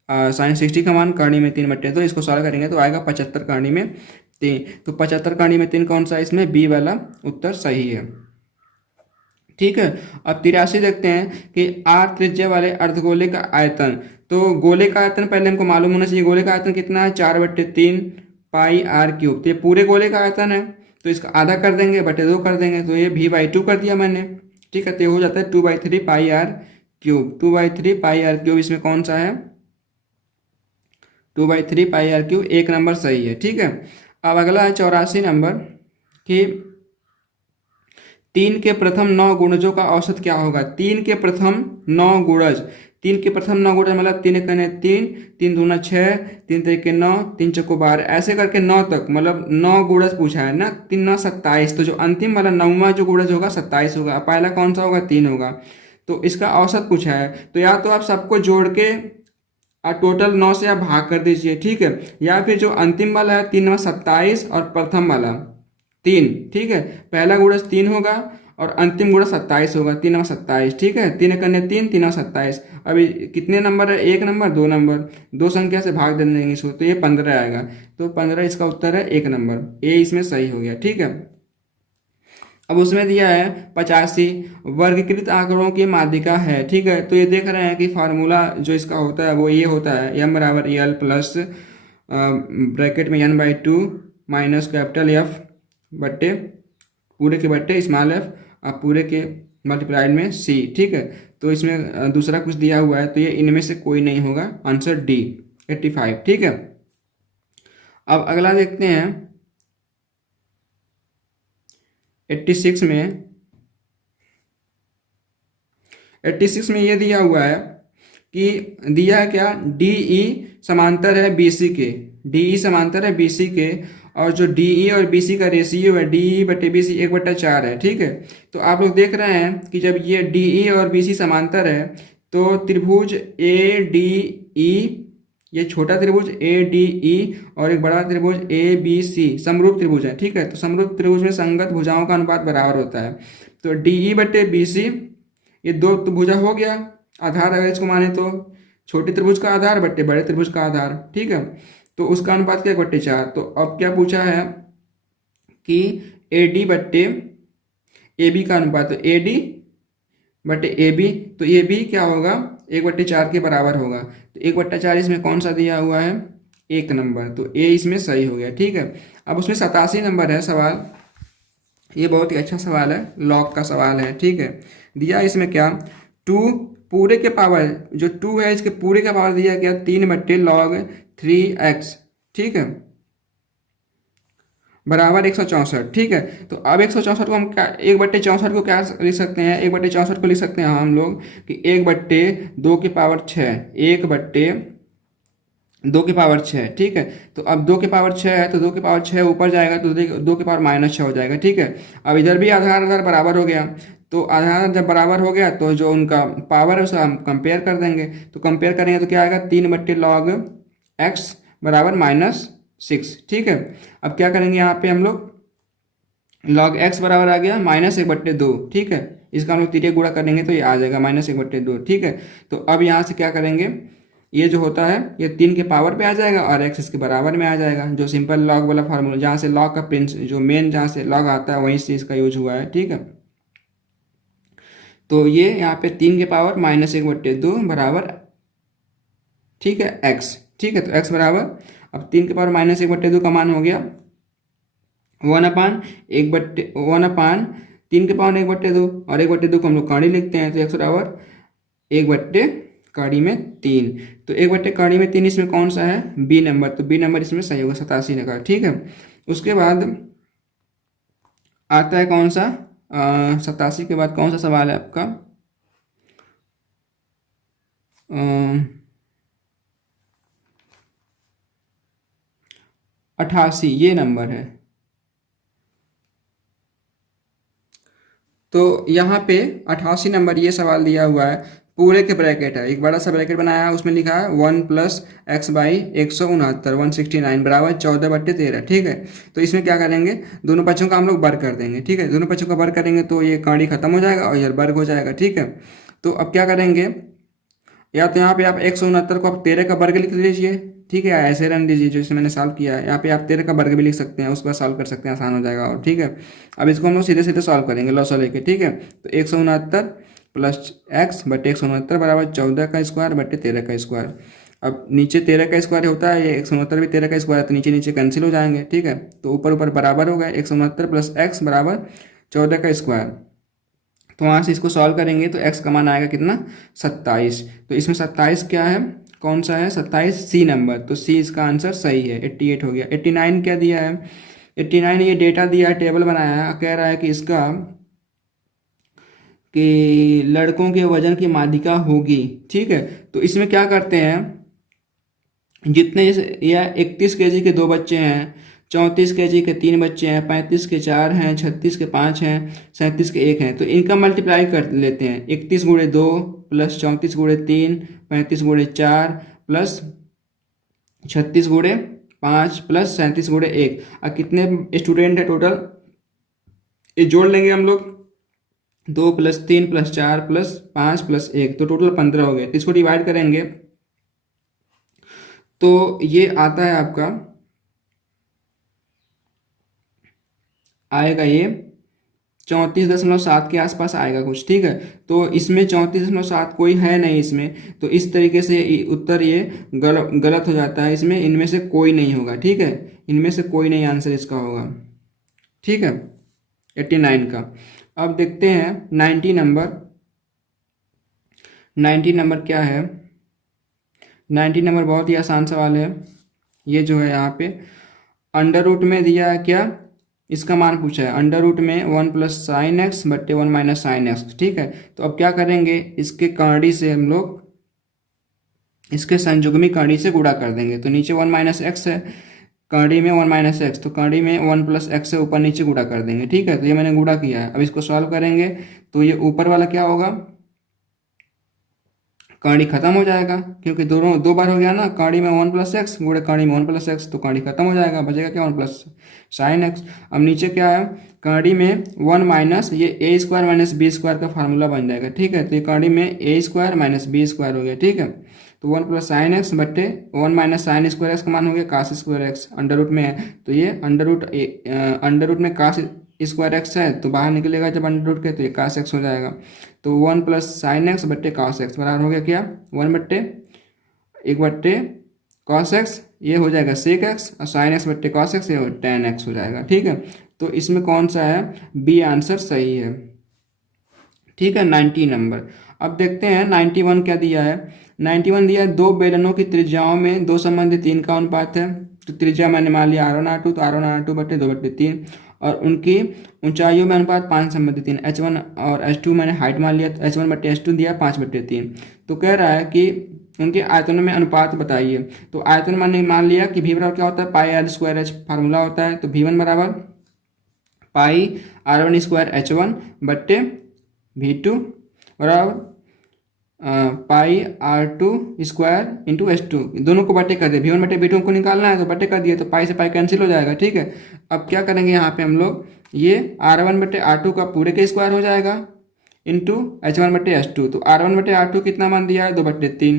साइन 60 का मान करनी में 3/2, तो इसको सॉल्व करेंगे तो आएगा 75 करनी में 3। तो 75 करनी में 3 कौन सा है, इसमें बी वाला उत्तर सही है। ठीक है, अब 83 देखते हैं कि आर त्रिज्या वाले अर्धगोले का आयतन। तो गोले का आयतन पहले हमको मालूम होना चाहिए, गोले का आयतन कितना है, 4/3 पाई आर क्यूब। तो ये पूरे गोले का आयतन है, तो इसका आधा कर देंगे, बटे 2 कर देंगे, तो ये v/2 कर दिया मैंने। ठीक है, तो ये हो जाता है 2/3 pi R cube, 2/3 pi R cube इसमें कौन सा है, 2/3 पाई आर क्यूब, एक नंबर सही है। ठीक है, अब अगला है 84 नंबर कि 3 के प्रथम 9 गुणजों का औसत क्या होगा। 3 के प्रथम 9 गुणज, 3 के प्रथम 9 गुणज मतलब 3 कने 3, 3 दूना 6, 3 तरीके 9, 3 चौको 12, ऐसे करके 9 तक, मतलब 9 गुणज पूछा है ना, 3 9 27। तो जो अंतिम वाला 9वां जो गुणज होगा 27 होगा, पहला कौन सा होगा, 3 होगा। तो इसका औसत पूछा है, तो या तो आप सबको जोड़ के टोटल 9 से आप भाग कर दीजिए। ठीक है, या फिर जो अंतिम वाला है 3 27 और प्रथम वाला 3। ठीक है, पहला गुणज 3 होगा और अंतिम गुणज 27 होगा, 3 27। ठीक है, 3 कन्ने 3, 3 27। अभी कितने नंबर है, 1 नंबर 2 नंबर, 2 संख्या से भाग दे देंगे इसको, तो ये 15 आएगा। तो 15 इसका उत्तर है, 1 नंबर ए इसमें सही हो गया। ठीक है, अब उसमें दिया है 85 वर्गीकृत आंकड़ों की माध्यिका है। ठीक है, तो ये देख रहे हैं कि फार्मूला जो इसका होता है वो ये होता है, m बराबर एल प्लस ब्रैकेट में n/2 माइनस कैपिटल एफ बट्टे पूरे के बट्टे स्मॉल एफ और पूरे के मल्टीप्लाइड में सी। ठीक है, तो इसमें दूसरा कुछ दिया हुआ है, तो ये इनमें से कोई नहीं होगा, आंसर डी 85। ठीक है, अब अगला देखते हैं 86 में। 86 में ये दिया हुआ है कि दिया है क्या, डी ई समांतर है बी सी के, डी ई समांतर है बी सी के, और जो डी ई और बी सी का रेशियो है डी ई बटे बी सी 1/4 है। ठीक है, तो आप लोग देख रहे हैं कि जब ये डी ई और बी सी समांतर है तो त्रिभुज ए डी ई, ये छोटा त्रिभुज ए डी ई और एक बड़ा त्रिभुज ए बी सी समरूप त्रिभुज है। ठीक है, तो समरूप त्रिभुज में संगत भुजाओं का अनुपात बराबर होता है। तो डी ई बटे बी सी, ये 2 तो भुजा हो गया, आधार अगर इसको माने तो छोटे त्रिभुज का आधार बट्टे बड़े त्रिभुज का आधार। ठीक है, तो उसका अनुपात क्या, 1/4। तो अब क्या पूछा है कि ए डी बट्टे ए बी का अनुपात, तो ए डी बटे ए बी, तो ए बी क्या होगा, 1/4 के बराबर होगा। तो 1/4 इसमें कौन सा दिया हुआ है, 1 नंबर, तो ए इसमें सही हो गया। ठीक है, अब उसमें 87 नंबर है सवाल, ये बहुत ही अच्छा सवाल है, लॉग का सवाल है। ठीक है, दिया इसमें क्या, 2 पूरे के पावर, जो 2 है इसके पूरे का पावर दिया क्या, 3/log 3x। ठीक है, बराबर 164। ठीक है, तो अब 164 को हम क्या 1/64 को क्या लिख सकते हैं, 1/64 को लिख सकते हैं हम लोग कि 1/2 की पावर 6, 1/2 की पावर 6। ठीक है, तो अब 2 की पावर 6 है तो 2 की पावर 6 ऊपर जाएगा तो 2 की पावर -6 हो जाएगा। ठीक है, अब इधर भी आधार आधार बराबर हो गया, तो आधार जब बराबर हो गया तो जो उनका पावर है उसका हम कंपेयर कर देंगे। तो कंपेयर करेंगे तो क्या आएगा, 3/log x बराबर -6। ठीक है, अब क्या करेंगे यहाँ पे हम लोग, log x बराबर आ गया -1/2। ठीक है, इसका हम लोग तिरिया गुणा करेंगे तो ये आ जाएगा -1/2। ठीक है, तो अब यहाँ से क्या करेंगे, ये जो होता है ये 3 के पावर पे आ जाएगा और x इसके बराबर में आ जाएगा, जो सिंपल लॉग वाला फार्मूला जहाँ से लॉग का प्रिंस जो मेन जहाँ से लॉग आता है वहीं से इसका यूज हुआ है। ठीक है, तो ये यहाँ पे 3 के पावर -1/2 बराबर, ठीक है, x। ठीक है, तो x बराबर, अब 3 के पावर -1/2 का मान हो गया 1/3 के पावर 1/2 और 1/2 को हम लोग कड़ी लिखते हैं, तो x बराबर 1/3। तो 1/3 इसमें कौन सा है, बी नंबर, तो बी नंबर इसमें सही होगा, 87 का। ठीक है, उसके बाद आता है कौन सा, 87 के बाद कौन सा सवाल है आपका, 88 ये नंबर है। तो यहाँ पे 88 नंबर ये सवाल दिया हुआ है, पूरे के ब्रैकेट है, एक बड़ा सा ब्रैकेट बनाया है, उसमें लिखा है 1+x/169 169 बराबर 14/13। ठीक है, तो इसमें क्या करेंगे, दोनों पक्षों का हम लोग वर्ग कर देंगे। ठीक है, दोनों पक्षों का वर्ग करेंगे तो ये कड़ी खत्म हो जाएगा और ये वर्ग हो जाएगा। ठीक है, तो अब क्या करेंगे, या तो यहाँ पे आप 169 को आप 13 का वर्ग लिख लीजिए। ठीक है, ऐसे रन लीजिए जैसे मैंने सॉल्व किया है, यहाँ पे आप 13 का वर्ग भी लिख सकते हैं, उसके बाद सॉल्व कर सकते हैं, आसान हो जाएगा। और ठीक है, अब इसको हम लोग सीधे सीधे सॉल्व करेंगे लॉस लेके। ठीक है, तो 169 प्लस x बटे 169 बराबर 14 का स्क्वायर बटे 13 का स्क्वायर। अब नीचे 13 का स्क्वायर होता है, ये 169 भी 13 का स्क्वायर है, तो नीचे नीचे कैंसिल हो जाएंगे। ठीक है, तो ऊपर ऊपर बराबर हो गया, 169 प्लस x बराबर 14 का स्क्वायर। तो वहाँ से इसको सॉल्व करेंगे तो x का मान आएगा कितना, 27। तो इसमें 27 क्या है, कौन सा है, 27 सी नंबर, तो सी इसका आंसर सही है, 88 हो गया। 89 क्या दिया है, 89 ये डेटा दिया है, टेबल बनाया है, कह रहा है कि इसका कि लड़कों के वजन की माध्यिका होगी। ठीक है, तो इसमें क्या करते हैं, जितने यह 31 केजी के 2 बच्चे हैं, 34 केजी के 3 बच्चे हैं, 35 के 4 हैं, 36 के 5 हैं, 37 के 1 हैं, तो इनका मल्टीप्लाई कर लेते हैं, 31 गुणे 2 प्लस 34 गुणे 3 35 गुणे 4 प्लस 36 गुणे 5 प्लस 37 गुणे 1। और कितने स्टूडेंट है टोटल, ये जोड़ लेंगे हम लोग, 2 प्लस 3 प्लस 4 प्लस 5 प्लस 1, तो टोटल 15 हो गए। तो इसको डिवाइड करेंगे तो ये आता है आपका, आएगा ये 34.7 के आसपास आएगा कुछ। ठीक है, तो इसमें 34.7 कोई है नहीं इसमें, तो इस तरीके से उत्तर ये गलत हो जाता है, इसमें इनमें से कोई नहीं होगा। ठीक है, इनमें से कोई नहीं आंसर इसका होगा। ठीक है, 89 का। अब देखते हैं 90 नंबर, 90 नंबर क्या है, 90 नंबर बहुत ही आसान सवाल है। ये जो है यहाँ पे अंडर रूट में दिया है, क्या इसका मान पूछा है, अंडर रूट में 1 प्लस साइन एक्स बट्टे 1 माइनस साइन एक्स। ठीक है, तो अब क्या करेंगे, इसके कड़ी से हम लोग इसके संयुग्मी कड़ी से गुणा कर देंगे। तो नीचे 1 माइनस एक्स है, कड़ी में 1 माइनस एक्स, तो कड़ी में 1 प्लस एक्स से ऊपर नीचे गुणा कर देंगे। ठीक है, तो ये मैंने गुणा किया है। अब इसको सॉल्व करेंगे तो ये ऊपर वाला क्या होगा, कड़ी खत्म हो जाएगा, क्योंकि दोनों 2 बार हो गया ना, कड़ी में 1 प्लस एक्स गुणे कड़ी में 1 प्लस एक्स, तो कड़ी खत्म हो जाएगा, बचेगा क्या, 1 प्लस साइन एक्स। अब नीचे क्या है, कड़ी में 1 माइनस ये ए स्क्वायर माइनस बी स्क्वायर का फार्मूला बन जाएगा। ठीक है, तो ये कड़ी में ए स्क्वायर माइनस बी स्क्वायर हो गया। ठीक है, तो 1 प्लस साइन एक्स बट्टे 1 माइनस साइन स्क्वायर एक्स का मान हो गया cos square x, under root में है, तो ये अंडर रूट में कास स्क्वायर एक्स है, तो बाहर निकलेगा जब अंडर रूट के, तो ये कास एक्स हो जाएगा। तो 1 प्लस साइन एक्स बट्टे कास एक्स बराबर हो गया क्या, 1/1 कॉस एक्स, ये हो जाएगा सेक एक्स, और साइन एक्स बट्टे कॉस एक्स, ये टेन एक्स हो जाएगा। ठीक है, तो इसमें कौन सा है, बी आंसर सही है। ठीक है, 90 नंबर। अब देखते हैं 91 क्या दिया है, 91 दिया है, 2 बेलनों की त्रिज्याओं में 2 संबंधी 3 का अनुपात है। तो त्रिज्या मैंने मान लिया R1 R2, तो R1R2/2/3, और उनकी ऊंचाइयों में अनुपात 5:3, H1 और H2 मैंने हाइट मान लिया, तो H1/H2 दिया 5/3। तो कह रहा है कि उनके आयतनों में अनुपात बताइए। तो आयतन मैंने मान लिया कि V बराबर क्या होता है, πr²H फार्मूला होता है। तो V1 बराबर πr1²H1/V2 बराबर πr2² दोनों को बटे कर दे। V1/V2 को निकालना है तो बटे कर दिए, तो पाई से पाई कैंसिल हो जाएगा। ठीक है, अब क्या करेंगे यहाँ पे हम लोग, ये R1/R2 का पूरे के स्क्वायर हो जाएगा इंटू H1/H2। तो R1/R2 कितना मान दिया है, 2/3,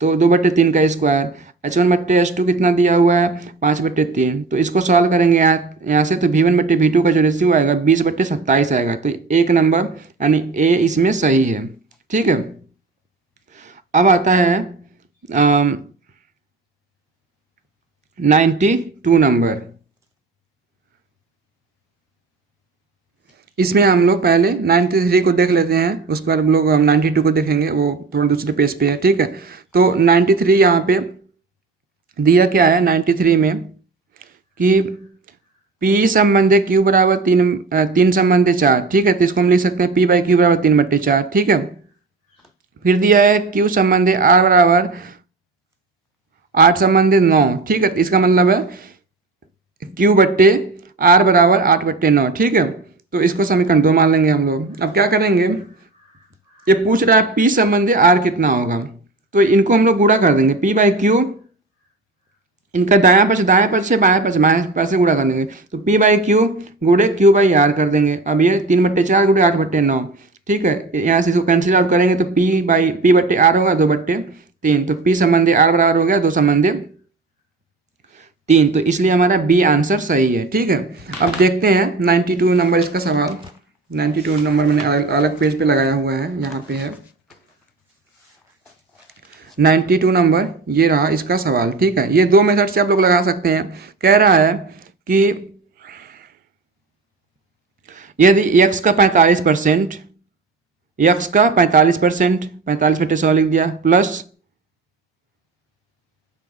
तो 2/3 का स्क्वायर। H1/H2 कितना दिया हुआ है, 5/3। तो इसको सॉल्व करेंगे यहाँ से, तो V1/V2 का जो रेशियो आएगा 20/27 आएगा। तो एक नंबर यानी ए इसमें सही है। ठीक है, अब आता है 92 नंबर। इसमें हम लोग पहले 93 को देख लेते हैं, उसके बाद हम लोग 92 को देखेंगे, वो थोड़ा दूसरे पेज पे है। ठीक है, तो 93 यहाँ पे दिया क्या है 93 में कि P संबंधे Q बराबर 3 संबंधे 4। ठीक है, तो इसको हम लिख सकते हैं P/Q बराबर 3/4। ठीक है, फिर दिया है Q संबंधे R बराबर 8 संबंधे 9। ठीक है, तो इसका मतलब है Q/R बराबर 8/9। ठीक है, तो इसको समीकरण 2 मान लेंगे हम लोग। अब क्या करेंगे, ये पूछ रहा है P संबंधे R कितना होगा, तो इनको हम लोग गुणा कर देंगे। P/Q, इनका दायां पक्ष से बाएं पक्ष से गुणा कर देंगे, तो P/Q गुणे Q/R कर देंगे। अब ये 3/4 गुणे 8/9। ठीक है, यहाँ से इसको कैंसिल आउट करेंगे तो P/R होगा 2/3, तो P संबंधी R बराबर हो गया 2 संबंधी 3। तो इसलिए हमारा बी आंसर सही है। ठीक है, अब देखते हैं 92 नंबर इसका सवाल। 92 नंबर मैंने अलग पेज पे लगाया हुआ है, यहाँ पे है 92 नंबर, ये रहा इसका सवाल। ठीक है, ये 2 मेथड से आप लोग लगा सकते हैं। कह रहा है कि यदि x का 45%, x का 45%, 45/100 लिख दिया, प्लस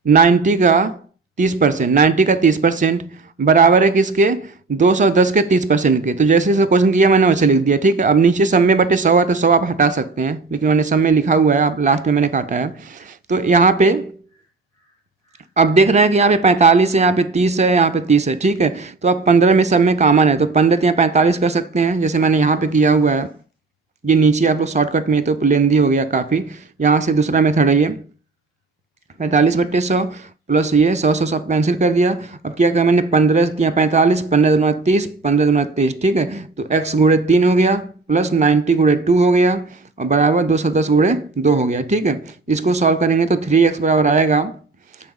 90 का 30%, 90 का 30% बराबर है किसके, 210 के 30% के। तो जैसे जैसे क्वेश्चन किया मैंने वैसे लिख दिया। ठीक है, अब नीचे सब में बटे 100 है तो 100 आप हटा सकते हैं, लेकिन मैंने सब में लिखा हुआ है, आप लास्ट में मैंने काटा है। तो यहाँ पे अब देख रहे हैं कि यहाँ पे 45 है, यहाँ पे 30 है, यहाँ पे 30 है। ठीक है, तो अब 15 में सब में कॉमन है, तो 15 यहाँ 45 कर सकते हैं, जैसे मैंने यहाँ पे किया हुआ है। ये नीचे आप लोग शॉर्टकट में, तो लेंदी हो गया काफ़ी। यहाँ से दूसरा मेथड है ये 45/100 प्लस ये 100 सब कैंसिल कर दिया। अब क्या किया मैंने, 15 या 45, 15 दूना 30, 15 दूना 30। ठीक है, तो x गुणे 3 हो गया, प्लस 90 गुणे 2 हो गया, और बराबर 210 गुणे 2 हो गया। ठीक है, इसको सॉल्व करेंगे तो 3x बराबर आएगा,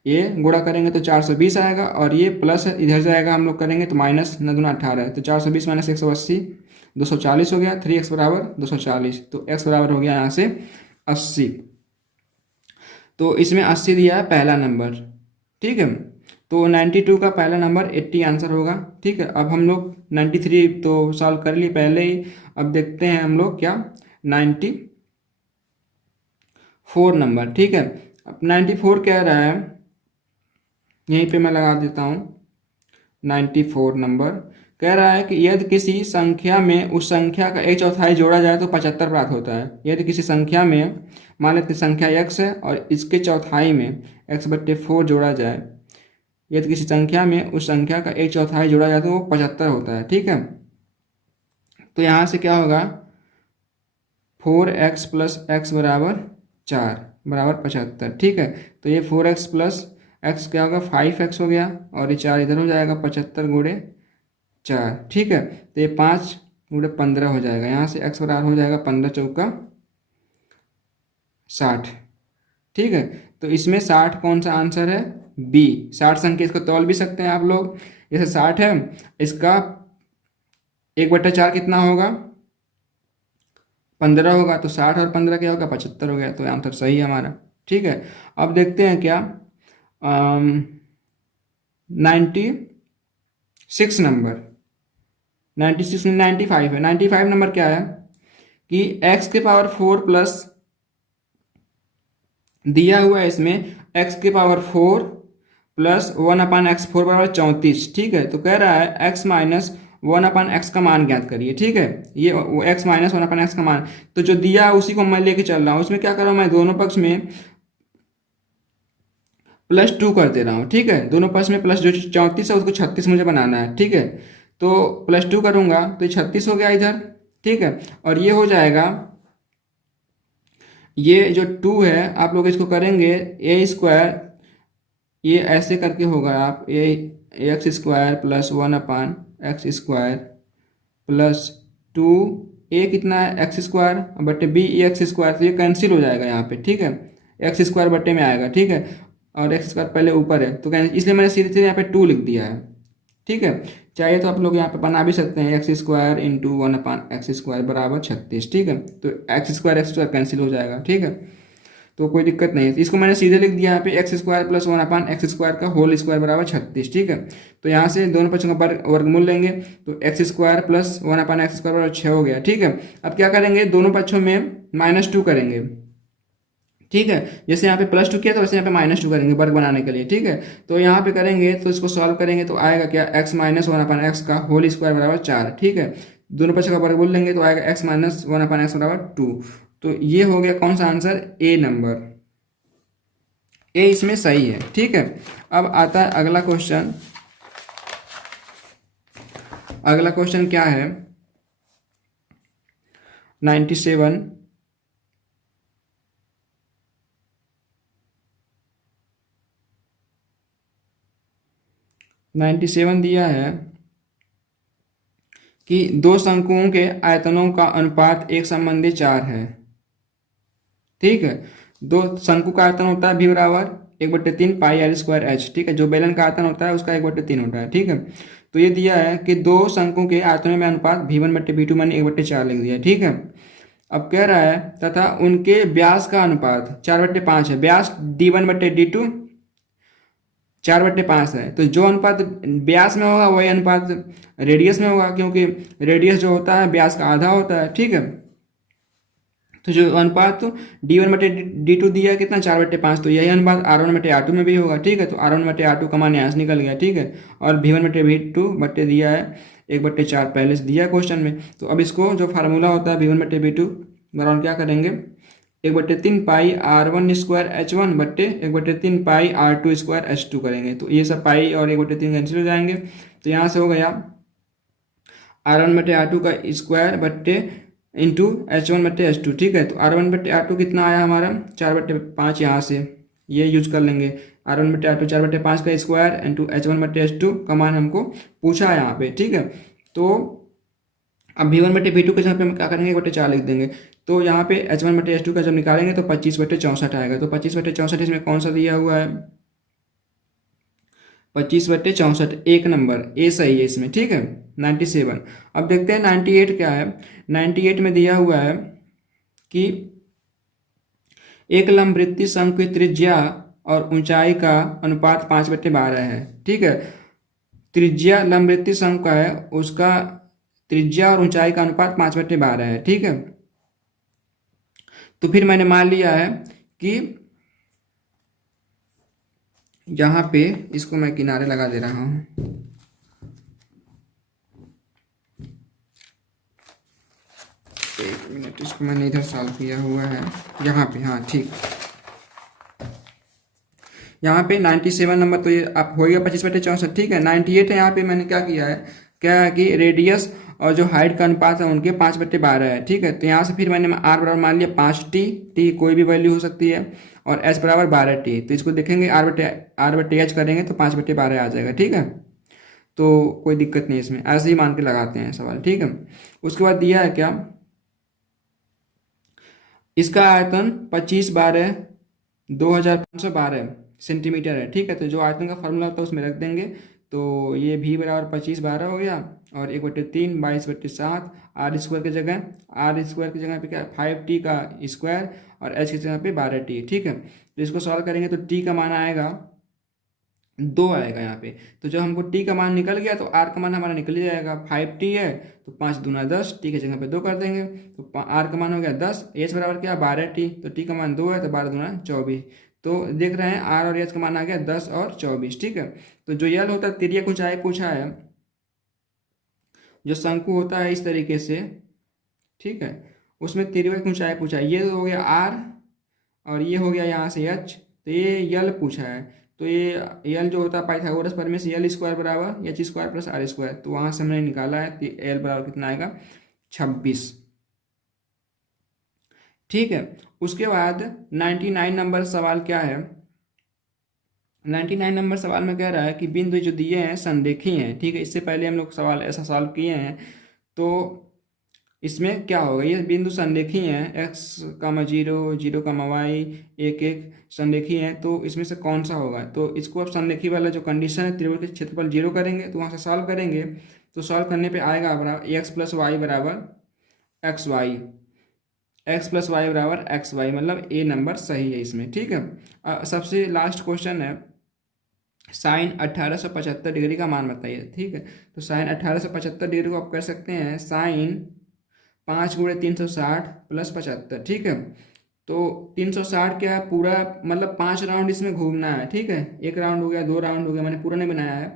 ये गुणा करेंगे तो 420 आएगा, और ये प्लस इधर जाएगा हम लोग करेंगे तो माइनस 9 दूना 18, तो 420 माइनस 180 240 हो गया। 3x बराबर 240, तो x बराबर हो गया यहाँ से 80। तो इसमें 80 दिया है पहला नंबर। ठीक है, तो 92 का पहला नंबर 80 आंसर होगा। ठीक है, अब हम लोग 93 तो सॉल्व कर लिए पहले ही। अब देखते हैं हम लोग क्या 94 नंबर। ठीक है, अब 94 कह रहा है, यहीं पे मैं लगा देता हूँ। 94 नंबर कह रहा है कि यदि किसी संख्या में उस संख्या का 1/4 जोड़ा जाए तो 75 प्राप्त होता है। यदि किसी संख्या में, मान लेते संख्या x है और इसके चौथाई में x/4 जोड़ा जाए, यदि किसी संख्या में उस संख्या का 1/4 जोड़ा जाए तो वो 75 होता है। ठीक है, तो यहाँ से क्या होगा, 4x + x बराबर 4 बराबर 75। ठीक है, तो ये 4x + x क्या होगा, 5x हो गया, और ये 4 इधर हो जाएगा, 75 गुणे 4। ठीक है, तो ये 5 गुणे 15 हो जाएगा। यहाँ से x बराबर हो जाएगा 15 चौका 60। ठीक है, तो इसमें 60 कौन सा आंसर है, बी। 60 संख्या, इसको तौल भी सकते हैं आप लोग। जैसे 60 है, इसका 1/4 कितना होगा, 15 होगा, तो 60 और 15 क्या होगा, 75 हो गया। तो आंसर सही है हमारा। ठीक है, अब देखते हैं क्या 96 नंबर। 96 में 95 है। 95 नंबर क्या है कि x⁴ प्लस दिया हुआ है इसमें x⁴ प्लस 1/x 4 बराबर 34। ठीक है, तो कह रहा है x माइनस 1/x का मान ज्ञात करिए। ठीक है, ये x माइनस 1/x का मान, तो जो दिया है उसी को मैं लेके चल रहा हूँ। उसमें क्या कर रहा हूँ, मैं दोनों पक्ष में +2 कर दे रहा हूँ। ठीक है, दोनों पक्ष में प्लस, जो 34 है उसको 36 मुझे बनाना है। ठीक है, तो +2 करूँगा तो 36 हो गया इधर। ठीक है, और ये हो जाएगा, ये जो 2 है आप लोग इसको करेंगे a², ये ऐसे करके होगा, आप ax² plus 1/x² plus 2a कितना है x² बटे b ax², तो ये कैंसिल हो जाएगा यहाँ पे। ठीक है, x² बटे में आएगा। ठीक है, और x² पहले ऊपर है तो कैंसिल, इसलिए मैंने सीधे सीधे यहाँ पे 2 लिख दिया है। ठीक है, चाहिए तो आप लोग यहाँ पे बना भी सकते हैं, x² इंटू 1/x² बराबर 36। ठीक है, तो x² कैंसिल हो जाएगा। ठीक है, तो कोई दिक्कत नहीं है, इसको मैंने सीधे लिख दिया यहाँ पे x² प्लस 1/x² का होल स्क्वायर बराबर 36। ठीक है, तो यहाँ से दोनों पक्षों का वर्गमूल लेंगे तो x² प्लस 1/x² बराबर 6 हो गया। ठीक है, अब क्या करेंगे, दोनों पक्षों में -2 करेंगे। ठीक है, जैसे यहाँ पे +2 किया तो वैसे यहाँ पे -2 करेंगे वर्ग बनाने के लिए। ठीक है, तो यहाँ पे करेंगे तो इसको सॉल्व करेंगे तो आएगा क्या, x माइनस 1/x का होल स्क्वायर बराबर 4। ठीक है, दोनों पक्ष का वर्गमूल लेंगे तो आएगा x माइनस 1/x बराबर 2। तो ये हो गया कौन सा आंसर, ए नंबर, ए इसमें सही है। ठीक है, अब आता है अगला क्वेश्चन। अगला क्वेश्चन क्या है, 97 दिया है कि दो शंकुओं के आयतनों का अनुपात एक संबंधी 4 है। ठीक है, दो शंकु का आयतन होता है v बराबर 1/3 पाई r²h। ठीक है, जो बेलन का आयतन होता है उसका 1/3 होता है। ठीक है, तो ये दिया है कि दो शंकुओं के आयतनों में अनुपात v1/v2 मैंने 1/4 लिख दिया। ठीक है, अब कह रहा है तथा उनके व्यास का अनुपात 4/5 है। व्यास d1/d2 4/5 है, तो जो अनुपात व्यास में होगा वही अनुपात रेडियस में होगा, क्योंकि रेडियस जो होता है व्यास का आधा होता है। ठीक है, तो जो अनुपात तो d1/d2 दिया है कितना, 4/5, तो यही अनुपात r1/r2 में भी होगा। ठीक है, तो r1/r2 का मान यहाँ से निकल गया। ठीक है, और v1/v2 बट्टे दिया है 1/4 पहले से दिया क्वेश्चन में। तो अब इसको जो फार्मूला होता है v1/v2 बराबर क्या करेंगे, 1/3 पाई r1² बट्टे 1/3 पाई r2² करेंगे। तो ये सब पाई और 1/3 कैंसिल हो जाएंगे, तो यहाँ से हो गया r1/r2 का स्क्वायर बट्टे इंटू h1/h2। ठीक है, तो r1/r2 कितना आया हमारा, 4/5, यहाँ से ये यूज कर लेंगे, r1/r2 4/5 का स्क्वायर इंटू h1/h2 का मान हमको पूछा है यहाँ पे। ठीक है, तो अब v1/v2 के जगह पे हम क्या करेंगे, 1/4 लिख देंगे। तो यहाँ पे h1/h2 का जब निकालेंगे तो 25/64 आएगा। तो 25/64 इसमें कौन सा दिया हुआ है, 25/64, एक नंबर ए सही है इसमें। ठीक है, 97। अब देखते हैं 98 क्या है। 98 में दिया हुआ है कि एक लंबवृत्तीय शंकु की त्रिज्या और ऊंचाई का अनुपात 5/12 है। ठीक है, त्रिज्या लंबवृत्तीय शंकु का है, उसका त्रिज्या और ऊंचाई का अनुपात 5/12 है। ठीक है, तो फिर मैंने मान लिया है कि यहाँ पे इसको मैं किनारे लगा दे रहा हूँ। एक मिनट, इसको मैंने इधर सॉल्व किया हुआ है यहाँ पे। हाँ ठीक, यहाँ पे 97 नंबर, तो ये आप हो गया 25/64। ठीक है, 98 है, यहाँ पे मैंने क्या किया है, क्या है कि रेडियस और जो हाइट का अनुपात है उनके 5/12 है। ठीक है, तो यहाँ से फिर मैंने r बराबर मान लिया 5t, t कोई भी वैल्यू हो सकती है, और h बराबर 12t। तो इसको देखेंगे r/h करेंगे तो 5/12 आ जाएगा। ठीक है, तो कोई दिक्कत नहीं इसमें, ऐसे ही मान के लगाते हैं सवाल। ठीक है, उसके बाद दिया है क्या, इसका आयतन 25/12 सेंटीमीटर है। ठीक है, तो जो आयतन का फॉर्मूला होता है उसमें रख देंगे, तो ये v बराबर 25/12 हो गया, और 1/3 22/7 r² की जगह, r² की जगह पे क्या 5t का स्क्वायर, और h की जगह पे 12t। ठीक है, तो इसको सॉल्व करेंगे तो t का मान आएगा 2 आएगा यहाँ पे। तो जब हमको t का मान निकल गया तो r का मान हमारा निकल ही जाएगा, 5t है तो 5 दूना 10, t की जगह पे 2 कर देंगे तो r का मान हो गया 10, h बराबर क्या 12t, तो t का मान 2 है तो 12 दूना 24, तो देख रहे हैं आर और एच का मान आ गया 10 और 24। ठीक है, तो जो यल होता है तिर्यक ऊंचाई पूछा है, जो शंकु होता है इस तरीके से, ठीक है, उसमें तिर्यक ऊंचाई पूछा है। ये हो गया आर और ये हो गया यहाँ से एच, तो ये यल पूछा है। तो ये यल जो होता है पाइथागोरस प्रमेय से यल स्क्वायर बराबर h square plus r square, तो वहाँ से हमने निकाला है, तो एल बराबर कितना आएगा 26। ठीक है, उसके बाद 99 नंबर सवाल क्या है, 99 नंबर सवाल में कह रहा है कि बिंदु जो दिए हैं संरेखीय हैं। ठीक है, इससे पहले हम लोग सवाल ऐसा सॉल्व किए हैं, तो इसमें क्या होगा, ये बिंदु संरेखीय हैं, x कामा 0 0 कामा y 1 1 संरेखीय हैं, तो इसमें से कौन सा होगा। तो इसको अब संरेखीय वाला जो कंडीशन है त्रिभुज के क्षेत्रफल 0 करेंगे, तो वहाँ से सॉल्व करेंगे, तो सॉल्व करने पे आएगा बराबर एक्स प्लस वाई बराबर x y, x plus y बराबर एक्स वाई, मतलब ए नंबर सही है इसमें। ठीक है, सबसे लास्ट क्वेश्चन है साइन 1875 डिग्री का मान बताइए। ठीक है, तो साइन 1875 डिग्री को आप कर सकते हैं साइन 5 गुणे 360 प्लस 75। ठीक है, तो 360 क्या है, पूरा मतलब 5 राउंड इसमें घूमना है। ठीक है, एक राउंड हो गया, 2 राउंड हो गया, मैंने पूरा नहीं बनाया है,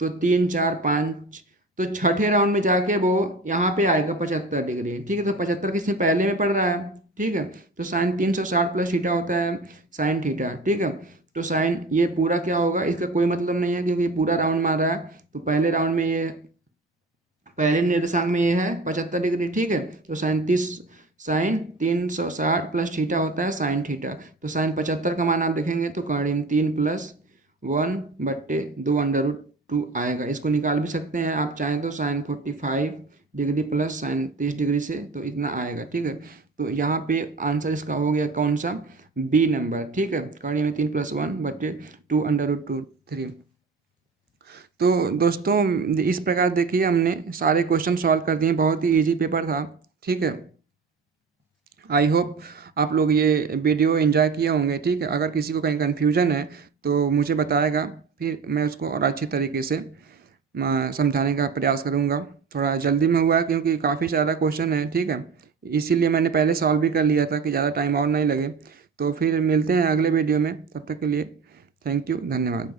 तो 3 4 5, तो छठे राउंड में जाके वो यहाँ पे आएगा 75 डिग्री। ठीक है, तो 75 किसमें पहले में पड़ रहा है। ठीक है, तो साइन 360 प्लस थीटा होता है साइन थीटा। ठीक है, तो साइन ये पूरा क्या होगा, इसका कोई मतलब नहीं है क्योंकि ये पूरा राउंड मार रहा है, तो पहले राउंड में ये पहले निर्देशांक में ये है 75 डिग्री। ठीक है, तो साइन 360 प्लस थीटा होता है साइन थीटा, तो साइन 75 का मान आप देखेंगे तो करीब 3 प्लस 1/2 √2 आएगा। इसको निकाल भी सकते हैं आप चाहें तो, sine 45 degree plus sine 30 degree से, तो इतना आएगा। ठीक है, तो यहाँ पे आंसर इसका हो गया कौन सा, बी नंबर। ठीक है, कड़ी में 3 + 1/2 √2 3। तो दोस्तों इस प्रकार देखिए हमने सारे क्वेश्चन सॉल्व कर दिए, बहुत ही इजी पेपर था। ठीक है, आई होप आप लोग ये वीडियो एंजॉय किए होंगे। ठीक है, अगर किसी को कहीं कन्फ्यूजन है तो मुझे बताएगा, फिर मैं उसको और अच्छे तरीके से समझाने का प्रयास करूँगा। थोड़ा जल्दी में हुआ है क्योंकि काफ़ी ज़्यादा क्वेश्चन है। ठीक है, इसीलिए मैंने पहले सॉल्व भी कर लिया था कि ज़्यादा टाइम और नहीं लगे। तो फिर मिलते हैं अगले वीडियो में, तब तक के लिए थैंक यू, धन्यवाद।